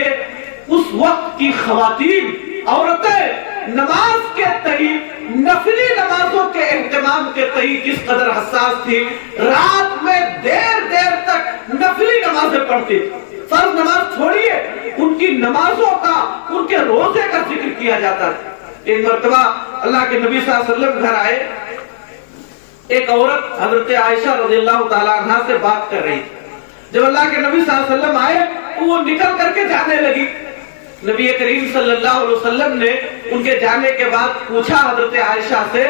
اس وقت کی خواتین, عورتیں نماز کے تئیں, نفلی نمازوں کے اہتمام کے تئیں کس قدر حساس تھی. رات میں دیر تک نفلی نمازیں پڑھتی. فرض نماز چھوڑیے, ان کی نمازوں کا, ان کے روزے کا ذکر کیا جاتا تھا. ایک مرتبہ اللہ کے نبی صلی اللہ علیہ وسلم گھر آئے, ایک عورت حضرت عائشہ رضی اللہ تعالیٰ عنہ سے بات کر رہی تھی. جب اللہ کے نبی صلی اللہ علیہ وسلم آئے تو وہ نکل کر کے جانے لگی. نبی کریم صلی اللہ علیہ وسلم نے ان کے جانے کے بعد پوچھا حضرت عائشہ سے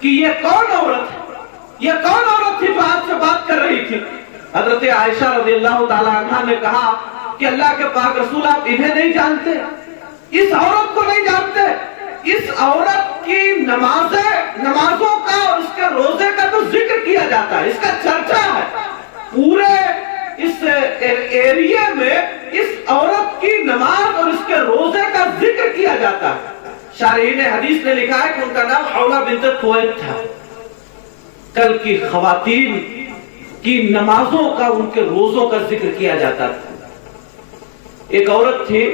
کہ یہ کون عورت ہے, یہ کون عورت تھی جو آپ سے بات کر رہی تھی؟ حضرت عائشہ رضی اللہ تعالیٰ عنہ نے کہا کہ اللہ کے پاک رسول, آپ انہیں نہیں جانتے, اس عورت کو نہیں جانتے. اس عورت کی نمازوں کا اور اس کے روزے کا تو ذکر کیا جاتا ہے, اس کا چرچا ہے پورے اس ایریے میں. اس عورت کی نماز اور اس کے روزے کا ذکر کیا جاتا ہے. شارحین حدیث نے لکھا ہے کہ ان کا نام حولہ بنت خویلد تھا. کل کی خواتین کی نمازوں کا, ان کے روزوں کا ذکر کیا جاتا تھا. ایک عورت تھی,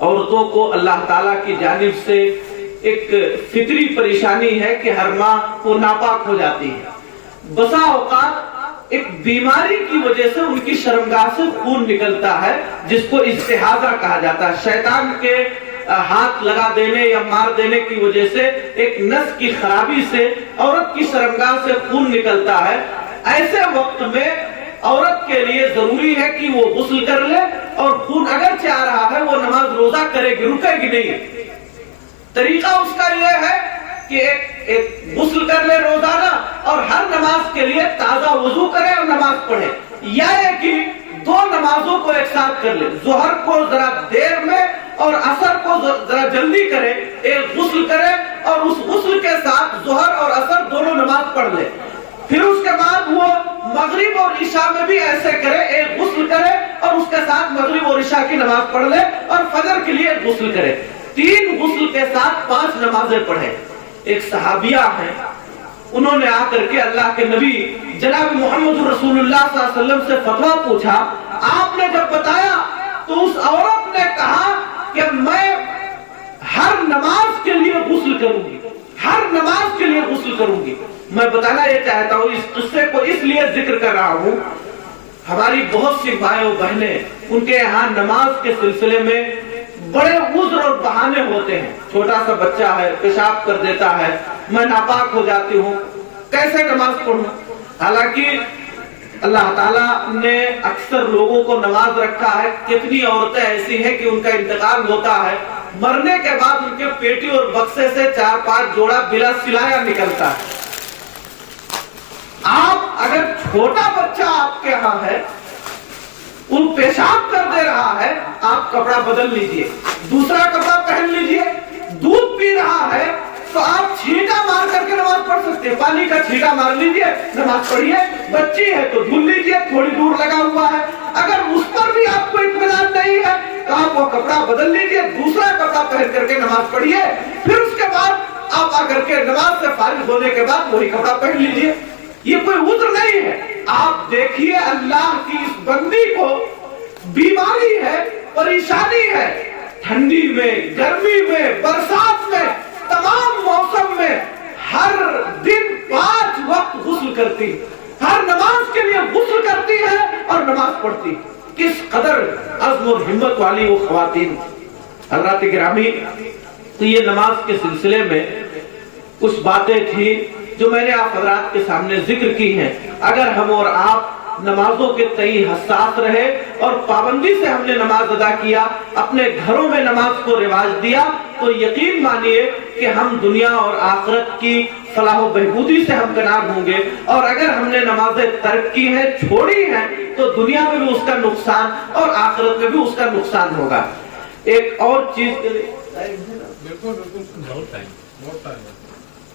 عورتوں کو اللہ تعالیٰ کی جانب سے ایک فطری پریشانی ہے کہ ہر ماہ وہ ناپاک ہو جاتی ہے. بسا اوقات ایک بیماری کی وجہ سے ان کی شرمگاہ سے خون نکلتا ہے, جس کو استحاضہ کہا جاتا ہے. شیطان کے ہاتھ لگا دینے یا مار دینے کی وجہ سے ایک نس کی خرابی سے عورت کی شرمگاہ سے خون نکلتا ہے. ایسے وقت میں عورت کے لیے ضروری ہے کہ وہ غسل کر لے, اور خون اگرچہ آ رہا ہے وہ نماز روزہ کرے گی, رکے گی نہیں. طریقہ اس کا یہ ہے کہ ایک غسل کر لے روزانہ, اور ہر نماز کے لیے تازہ وضو کرے اور نماز پڑھے, یا کہ 2 نمازوں کو ایک ساتھ کر لے. ظہر کو ذرا دیر میں اور عصر کو ذرا جلدی کرے, ایک غسل کرے اور اس غسل کے ساتھ ظہر اور عصر دونوں نماز پڑھ لے. پھر اس کے بعد وہ مغرب اور عشاء میں بھی ایسے کرے, ایک غسل کرے اور اس کے ساتھ مغرب اور عشاء کی نماز پڑھ لے, اور فجر کے لیے ایک غسل کرے. 3 غسل کے ساتھ 5 نمازیں پڑھے. ایک صحابیہ ہیں, انہوں نے آ کر کے اللہ کے نبی جناب محمد رسول اللہ صلی اللہ علیہ وسلم سے فتویٰ پوچھا. آپ نے جب بتایا تو اس عورت نے کہا کہ میں ہر نماز کے لیے غسل کروں گی. ہر نماز کے لیے غسل کروں گی. میں بتانا یہ چاہتا ہوں، اس قصے کو اس لیے ذکر کر رہا ہوں، ہماری بہت سی مائیں و بہنیں ان کے یہاں نماز کے سلسلے میں بڑے عذر اور بہانے ہوتے ہیں. چھوٹا سا بچہ ہے، پیشاب کر دیتا ہے، میں ناپاک ہو جاتی ہوں، کیسے نماز پڑھوں؟ حالانکہ اللہ تعالیٰ نے اکثر لوگوں کو نماز رکھا ہے. کتنی عورتیں ایسی ہیں کہ ان کا انتقال ہوتا ہے، مرنے کے بعد ان کے پیٹی اور بکسے سے 4-5 جوڑا بلا سلایا نکلتا ہے. آپ اگر چھوٹا بچہ آپ کے ہاں ہے، وہ پیشاب کر دے رہا ہے، آپ کپڑا بدل لیجئے، دوسرا کپڑا پہن لیجئے. دودھ پی رہا ہے تو آپ چھینٹا مار کر کے نماز پڑھ سکتے ہیں. پانی کا چھینٹا مار لیجئے، نماز پڑھیے. بچی ہے تو دھل لیجئے، تھوڑی دور لگا ہوا ہے. اگر اس پر بھی آپ کو اطمینان نہیں ہے تو آپ وہ کپڑا بدل لیجئے، دوسرا کپڑا پہن کر کے نماز پڑھیے. پھر اس کے بعد آپ آ کر کے نماز سے فارغ ہونے کے بعد وہی کپڑا پہن لیجئے. یہ کوئی عذر نہیں ہے. آپ دیکھیے اللہ کی اس بندی کو بیماری ہے، پریشانی ہے، ٹھنڈی میں، گرمی میں، برسات میں، تمام موسم میں ہر دن 5 وقت غسل کرتی، ہر نماز کے لیے غسل کرتی ہے اور نماز پڑھتی. کس قدر عزم اور ہمت والی وہ خواتین. حضرات گرامی، تو یہ نماز کے سلسلے میں کچھ باتیں تھی جو میں نے آپ حضرات کے سامنے ذکر کی ہیں. اگر ہم اور آپ نمازوں کے تئیں حساس رہے اور پابندی سے ہم نے نماز ادا کیا، اپنے گھروں میں نماز کو رواج دیا، تو یقین مانیے کہ ہم دنیا اور آخرت کی فلاح و بہبودی سے ہمکنار ہوں گے. اور اگر ہم نے نمازیں ترک کی ہیں، چھوڑی ہیں، تو دنیا میں بھی اس کا نقصان اور آخرت میں بھی اس کا نقصان ہوگا. ایک اور چیز کے لیے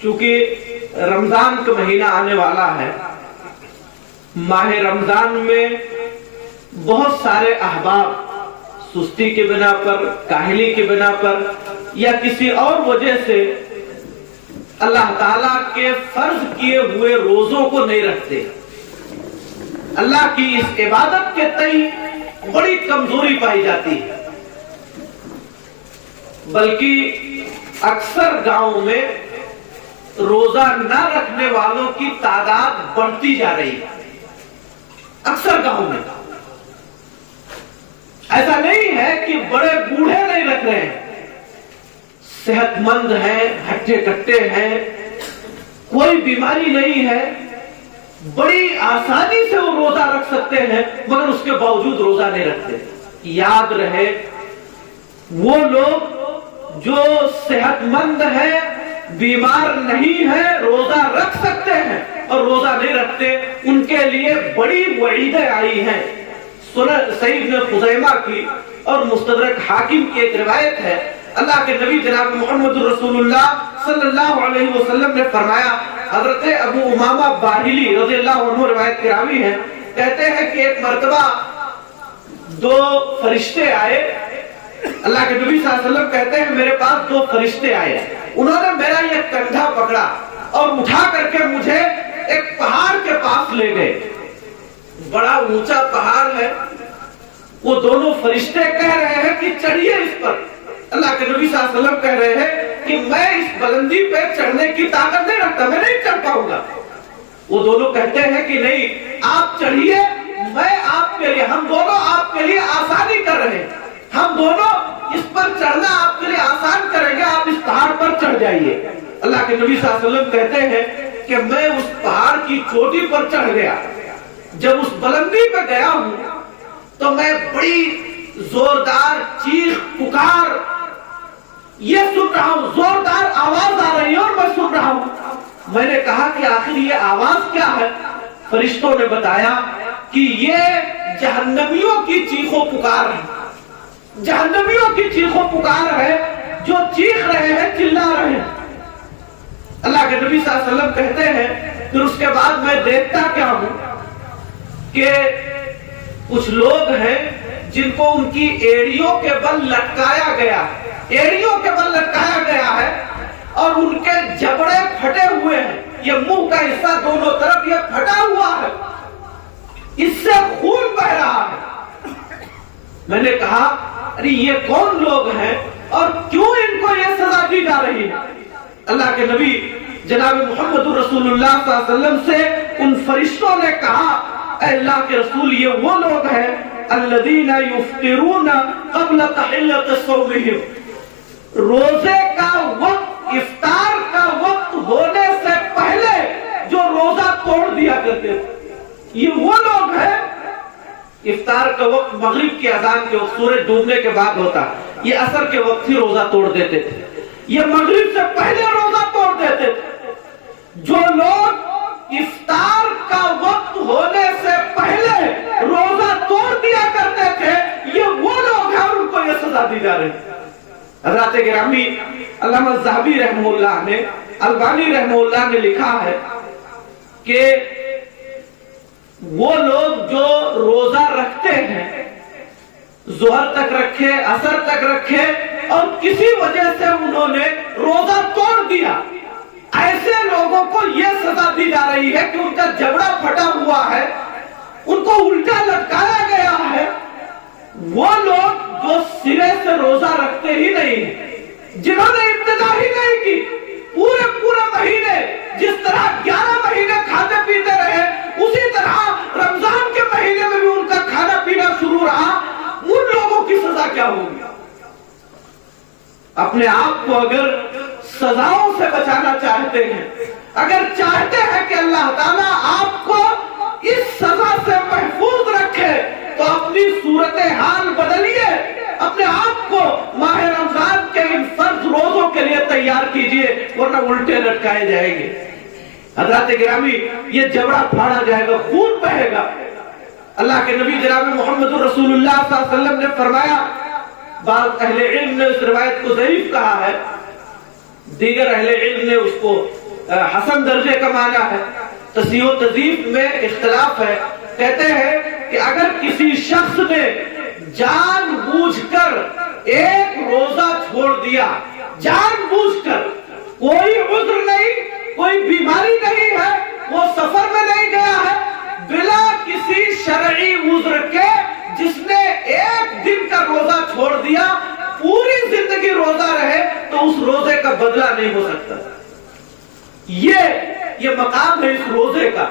چونکہ رمضان کا مہینہ آنے والا ہے، ماہ رمضان میں بہت سارے احباب سستی کے بنا پر، کاہلی کے بنا پر یا کسی اور وجہ سے اللہ تعالیٰ کے فرض کیے ہوئے روزوں کو نہیں رکھتے. اللہ کی اس عبادت کے تئیں بڑی کمزوری پائی جاتی ہے. بلکہ اکثر گاؤں میں روزہ نہ رکھنے والوں کی تعداد بڑھتی جا رہی ہے. اکثر گاؤں میں ایسا نہیں ہے کہ بڑے بوڑھے نہیں رکھ رہے ہیں، صحت مند ہیں، ہٹے کٹے ہیں، کوئی بیماری نہیں ہے، بڑی آسانی سے وہ روزہ رکھ سکتے ہیں، مگر اس کے باوجود روزہ نہیں رکھتے. یاد رہے، وہ لوگ جو صحت مند ہیں، بیمار نہیں ہے، روزہ رکھ سکتے ہیں اور روزہ نہیں رکھتے، ان کے لیے بڑی وعیدیں آئی ہیں. سنن سعید بن خزیمہ کی اور مستدرک حاکم کی ایک روایت ہے. اللہ کے نبی جناب محمد رسول اللہ صلی اللہ علیہ وسلم نے فرمایا، حضرت ابو امامہ باہلی رضی اللہ عنہ روایت کے راوی ہیں، کہتے ہیں کہ ایک مرتبہ 2 فرشتے آئے. اللہ کے نبی صلی اللہ علیہ وسلم کہتے ہیں میرے پاس 2 فرشتے آئے، انہوں نے میرا یہ کندھا پکڑا اور اٹھا کر کے مجھے ایک پہاڑ کے پاس لے گئے. بڑا اونچا پہاڑ ہے. وہ دونوں فرشتے کہہ رہے ہیں کہ چڑھیے اس پر. اللہ کے نبی صلی اللہ علیہ وسلم کہہ رہے ہیں کہ میں اس بلندی پہ چڑھنے کی طاقت نہیں رکھتا، میں نہیں چڑھ پاؤں گا. وہ دونوں کہتے ہیں کہ نہیں، آپ چڑھیے، میں آپ کے لیے، ہم دونوں آپ کے لیے آسانی کر رہے ہیں، ہم دونوں اس پر چڑھنا آپ کے لیے آسان کریں گے، آپ اس پہاڑ پر چڑھ جائیے. اللہ کے نبی صلی اللہ علیہ وسلم کہتے ہیں کہ میں اس پہاڑ کی چوٹی پر چڑھ گیا. جب اس بلندی پہ گیا ہوں تو میں بڑی زوردار چیخ پکار یہ سن رہا ہوں، زوردار آواز آ رہی ہے اور میں سن رہا ہوں. میں نے کہا کہ آخر یہ آواز کیا ہے؟ فرشتوں نے بتایا کہ یہ جہنمیوں کی چیخ و پکار ہے، جہنمیوں کی چیخ و پکار ہے، جو چیخ رہے ہیں، چلا رہے ہیں. اللہ کے نبی صلی اللہ علیہ وسلم کہتے ہیں پھر اس کے بعد میں دیکھتا کیا ہوں کہ کچھ لوگ ہیں جن کو ان کی ایڑیوں کے بل لٹکایا گیا ہے، ایڑیوں کے بل لٹکایا گیا ہے اور ان کے جبڑے پھٹے ہوئے ہیں. یہ منہ کا حصہ دونوں طرف یہ پھٹا ہوا ہے، اس سے خون بہ رہا ہے. میں نے کہا ارے یہ کون لوگ ہیں اور کیوں ان کو یہ سزا دی جا رہی ہے؟ اللہ کے نبی جناب محمد رسول اللہ صلی اللہ علیہ وسلم سے ان فرشتوں نے کہا اے اللہ کے رسول یہ وہ لوگ ہیں الذین یفطرون قبل تحلۃ صومہم، روزے کا وقت، افطار کا وقت ہونے سے پہلے جو روزہ توڑ دیا کرتے تھے، یہ وہ لوگ ہیں۔ افطار کا وقت مغرب کی اذان کے وقت، سورج ڈوبنے کے بعد ہوتا، یہ عصر کے وقت ہی روزہ توڑ دیتے تھے، یہ مغرب سے پہلے روزہ توڑ دیتے تھے۔ جو لوگ افطار کا وقت ہونے سے پہلے روزہ توڑ دیا کرتے تھے، یہ وہ لوگ ہیں اور ان کو یہ سزا دی جا رہی ہے۔ حضرات گرامی، علامہ ذہبی رحمہ اللہ نے، البانی رحمہ اللہ نے لکھا ہے کہ وہ لوگ جو روزہ رکھتے ہیں، ظہر تک رکھے، عصر تک رکھے، اور کسی وجہ سے انہوں نے روزہ توڑ دیا، ایسے لوگوں کو یہ سزا دی جا رہی ہے کہ ان کا جبڑا پھٹا ہوا ہے، ان کو الٹا لٹکایا گیا ہے۔ وہ لوگ جو سرے سے روزہ رکھتے ہی نہیں ہیں، جنہوں نے ابتدا ہی نہیں کی، پورے مہینے جس طرح 11 مہینے کھاتے پیتے رہے، اسی طرح رمضان کے مہینے میں بھی ان کا کھانا پینا شروع رہا، ان لوگوں کی سزا کیا ہوگی؟ اپنے آپ کو اگر سزاؤں سے بچانا چاہتے ہیں، اگر چاہتے ہیں کہ اللہ تعالیٰ آپ کو اس سزا سے محفوظ رکھے، تو اپنی صورتحال بدلیے، اپنے آپ کو ماہ رمضان کے ان فرض روزوں کے لیے تیار کیجئے، ورنہ الٹے لٹکائے جائیں گے۔ حضرات گرامی، یہ جبڑا پھاڑا جائے گا، خون بہے گا۔ اللہ کے نبی جناب محمد رسول اللہ صلی اللہ علیہ وسلم نے فرمایا، بعض اہل علم نے اس روایت کو ضعیف کہا ہے، دیگر اہل علم نے اس کو حسن درجے کا مانا ہے، تصحیح و تضعیف میں اختلاف ہے۔ کہتے ہیں کہ اگر کسی شخص نے جان بوجھ کر ایک روزہ چھوڑ دیا، جان بوجھ کر، کوئی عذر نہیں، کوئی بیماری نہیں ہے، وہ سفر میں نہیں گیا ہے، بلا کسی شرعی عذر کے جس نے ایک دن کا روزہ چھوڑ دیا، پوری زندگی روزہ رہے تو اس روزے کا بدلہ نہیں ہو سکتا۔ یہ مقام ہے اس روزے کا۔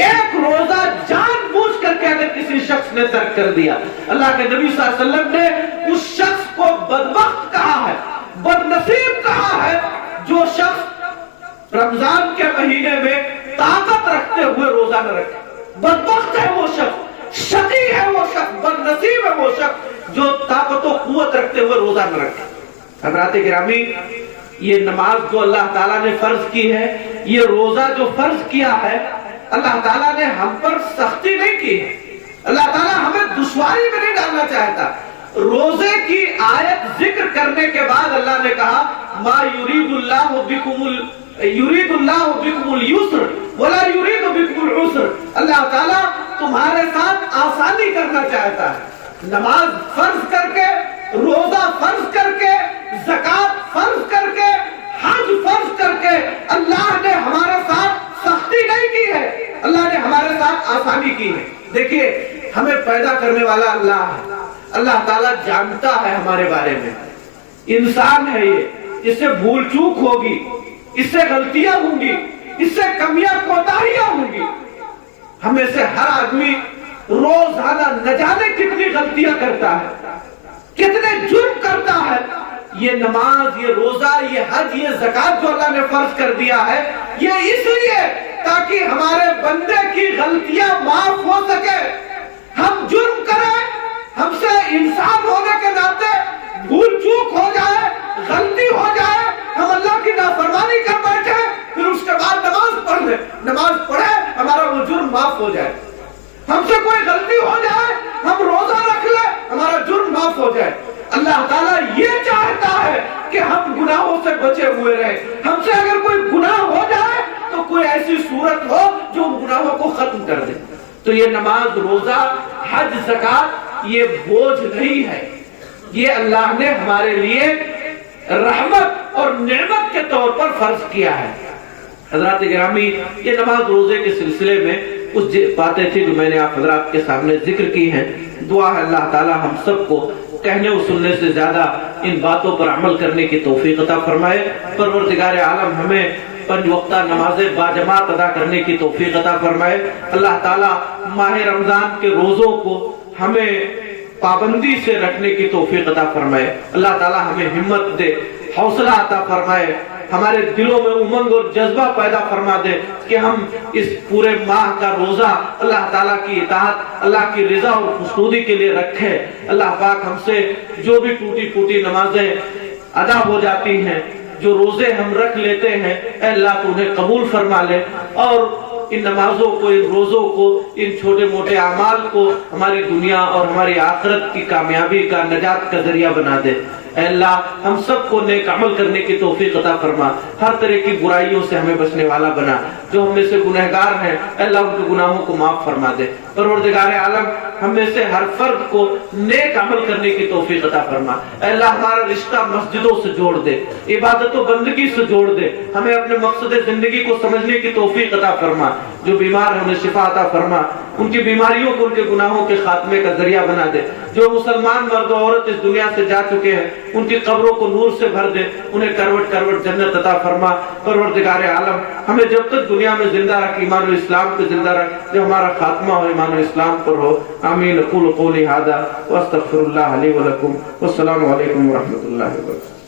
ایک روزہ جان بوجھ کر کے اگر کسی شخص نے ترک کر دیا، اللہ کے نبی صلی اللہ علیہ وسلم نے اس شخص کو بدبخت کہا ہے، بدنصیب کہا ہے، جو شخص رمضان کے مہینے میں طاقت رکھتے ہوئے روزہ نہ رکھے۔ بدبخت ہے وہ شخص، شقی ہے وہ شخص، بدنصیب ہے وہ شخص جو طاقت و قوت رکھتے ہوئے روزہ نہ رکھے۔ حضرات گرامی، یہ نماز جو اللہ تعالیٰ نے فرض کی ہے، یہ روزہ جو فرض کیا ہے، اللہ تعالیٰ نے ہم پر سختی نہیں کی ہے، اللہ تعالیٰ ہمیں دشواری میں نہیں ڈالنا چاہتا۔ روزے کی آیت ذکر کرنے کے بعد اللہ نے کہا ما یرید اللہ بکم اليسر ولا یرید بکم العسر، اللہ تعالیٰ تمہارے ساتھ آسانی کرنا چاہتا ہے۔ نماز فرض کر کے، روزہ فرض کر کے، زکات فرض کر کے، حج فرض کر کے اللہ نے ہمارے ساتھ سختی نہیں کی ہے، اللہ نے ہمارے ساتھ آسانی کی ہے۔ دیکھیے، ہمیں پیدا کرنے والا اللہ ہے، اللہ تعالیٰ جانتا ہے ہمارے بارے میں، انسان ہے یہ، اس سے بھول چوک ہوگی، اس سے غلطیاں ہوں گی، اس سے کمیاں کوتاہیاں ہوں گی۔ ہمیں سے ہر آدمی روزانہ نہ جانے کتنی غلطیاں کرتا ہے، کتنے جرم کرتا ہے۔ یہ نماز، یہ روزہ، یہ حج، یہ زکات جو اللہ نے فرض کر دیا ہے، یہ اس لیے تاکہ ہمارے بندے کی غلطیاں معاف ہو سکے۔ ہم جرم کریں، ہم سے انسان ہونے کے ناطے بھول چوک ہو جائے، غلطی ہو جائے، ہم اللہ کی نافرمانی کر بیٹھے، پھر اس کے بعد نماز پڑھ لیں، نماز پڑھے، ہمارا وہ جرم معاف ہو جائے۔ ہم سے کوئی غلطی ہو جائے، ہم روزہ رکھ لیں، ہمارا جرم معاف ہو جائے۔ اللہ تعالیٰ یہ چاہتا ہے کہ ہم گناہوں سے بچے ہوئے رہیں۔ ہم سے اگر کوئی گناہ ہو جائے تو کوئی ایسی صورت ہو جو ان گناہوں کو ختم کر دے۔ تو یہ نماز، روزہ، حج، زکات یہ بوجھ نہیں ہے، یہ اللہ نے ہمارے لیے رحمت اور نعمت کے طور پر فرض کیا ہے۔ حضرات گرامی، یہ نماز روزے کے سلسلے میں کچھ باتیں تھی جو میں نے آپ حضرات کے سامنے ذکر کی ہیں۔ دعا ہے اللہ تعالی ہم سب کو کہنے و سننے سے زیادہ ان باتوں پر عمل کرنے کی توفیق عطا فرمائے۔ پروردگار عالم ہمیں 5 وقتہ نمازیں باجماعت ادا کرنے کی توفیق عطا فرمائے۔ اللہ تعالیٰ ماہ رمضان کے روزوں کو ہمیں پابندی سے رکھنے کی توفیق عطا فرمائے۔ اللہ تعالیٰ ہمیں ہمت دے، حوصلہ عطا فرمائے، ہمارے دلوں میں امنگ اور جذبہ پیدا فرما دے کہ ہم اس پورے ماہ کا روزہ اللہ تعالیٰ کی اطاعت، اللہ کی رضا اور خوشنودی کے لیے رکھے۔ اللہ پاک ہم سے جو بھی ٹوٹی پھوٹی نمازیں ادا ہو جاتی ہیں، جو روزے ہم رکھ لیتے ہیں، اے اللہ تو انہیں قبول فرما لے، اور ان نمازوں کو، ان روزوں کو، ان چھوٹے موٹے اعمال کو ہماری دنیا اور ہماری آخرت کی کامیابی کا، نجات کا ذریعہ بنا دے۔ اے اللہ ہم سب کو نیک عمل کرنے کی توفیق عطا فرما، ہر طرح کی برائیوں سے ہمیں بچنے والا بنا۔ جو ہم میں سے گنہگار ہیں اے اللہ ان کے گناہوں کو معاف فرما دے۔ پروردگار عالم ہم میں سے ہر فرد کو نیک عمل کرنے کی توفیق عطا فرما۔ اے اللہ ہمارا رشتہ مسجدوں سے جوڑ دے، عبادت و بندگی سے جوڑ دے، ہمیں اپنے مقصد زندگی کو سمجھنے کی توفیق عطا فرما۔ جو بیمار ہیں انہیں شفا عطا فرما، ان کی بیماریوں کو ان کے گناہوں کے خاتمے کا ذریعہ بنا دے۔ جو مسلمان مرد و عورت اس دنیا سے جا چکے ہیں ان کی قبروں کو نور سے بھر دے، انہیں کروٹ کروٹ جنت عطا فرما۔ پروردگار عالم ہمیں جب تک دنیا میں زندہ رکھ، ایمان و اسلام پہ زندہ رکھ، جب ہمارا خاتمہ ہو ایمان و اسلام پر ہو۔ آمین۔ اقول قولی ھذا واستغفر اللہ لی ولکم، والسلام علیکم ورحمۃ اللہ وبرکاتہ۔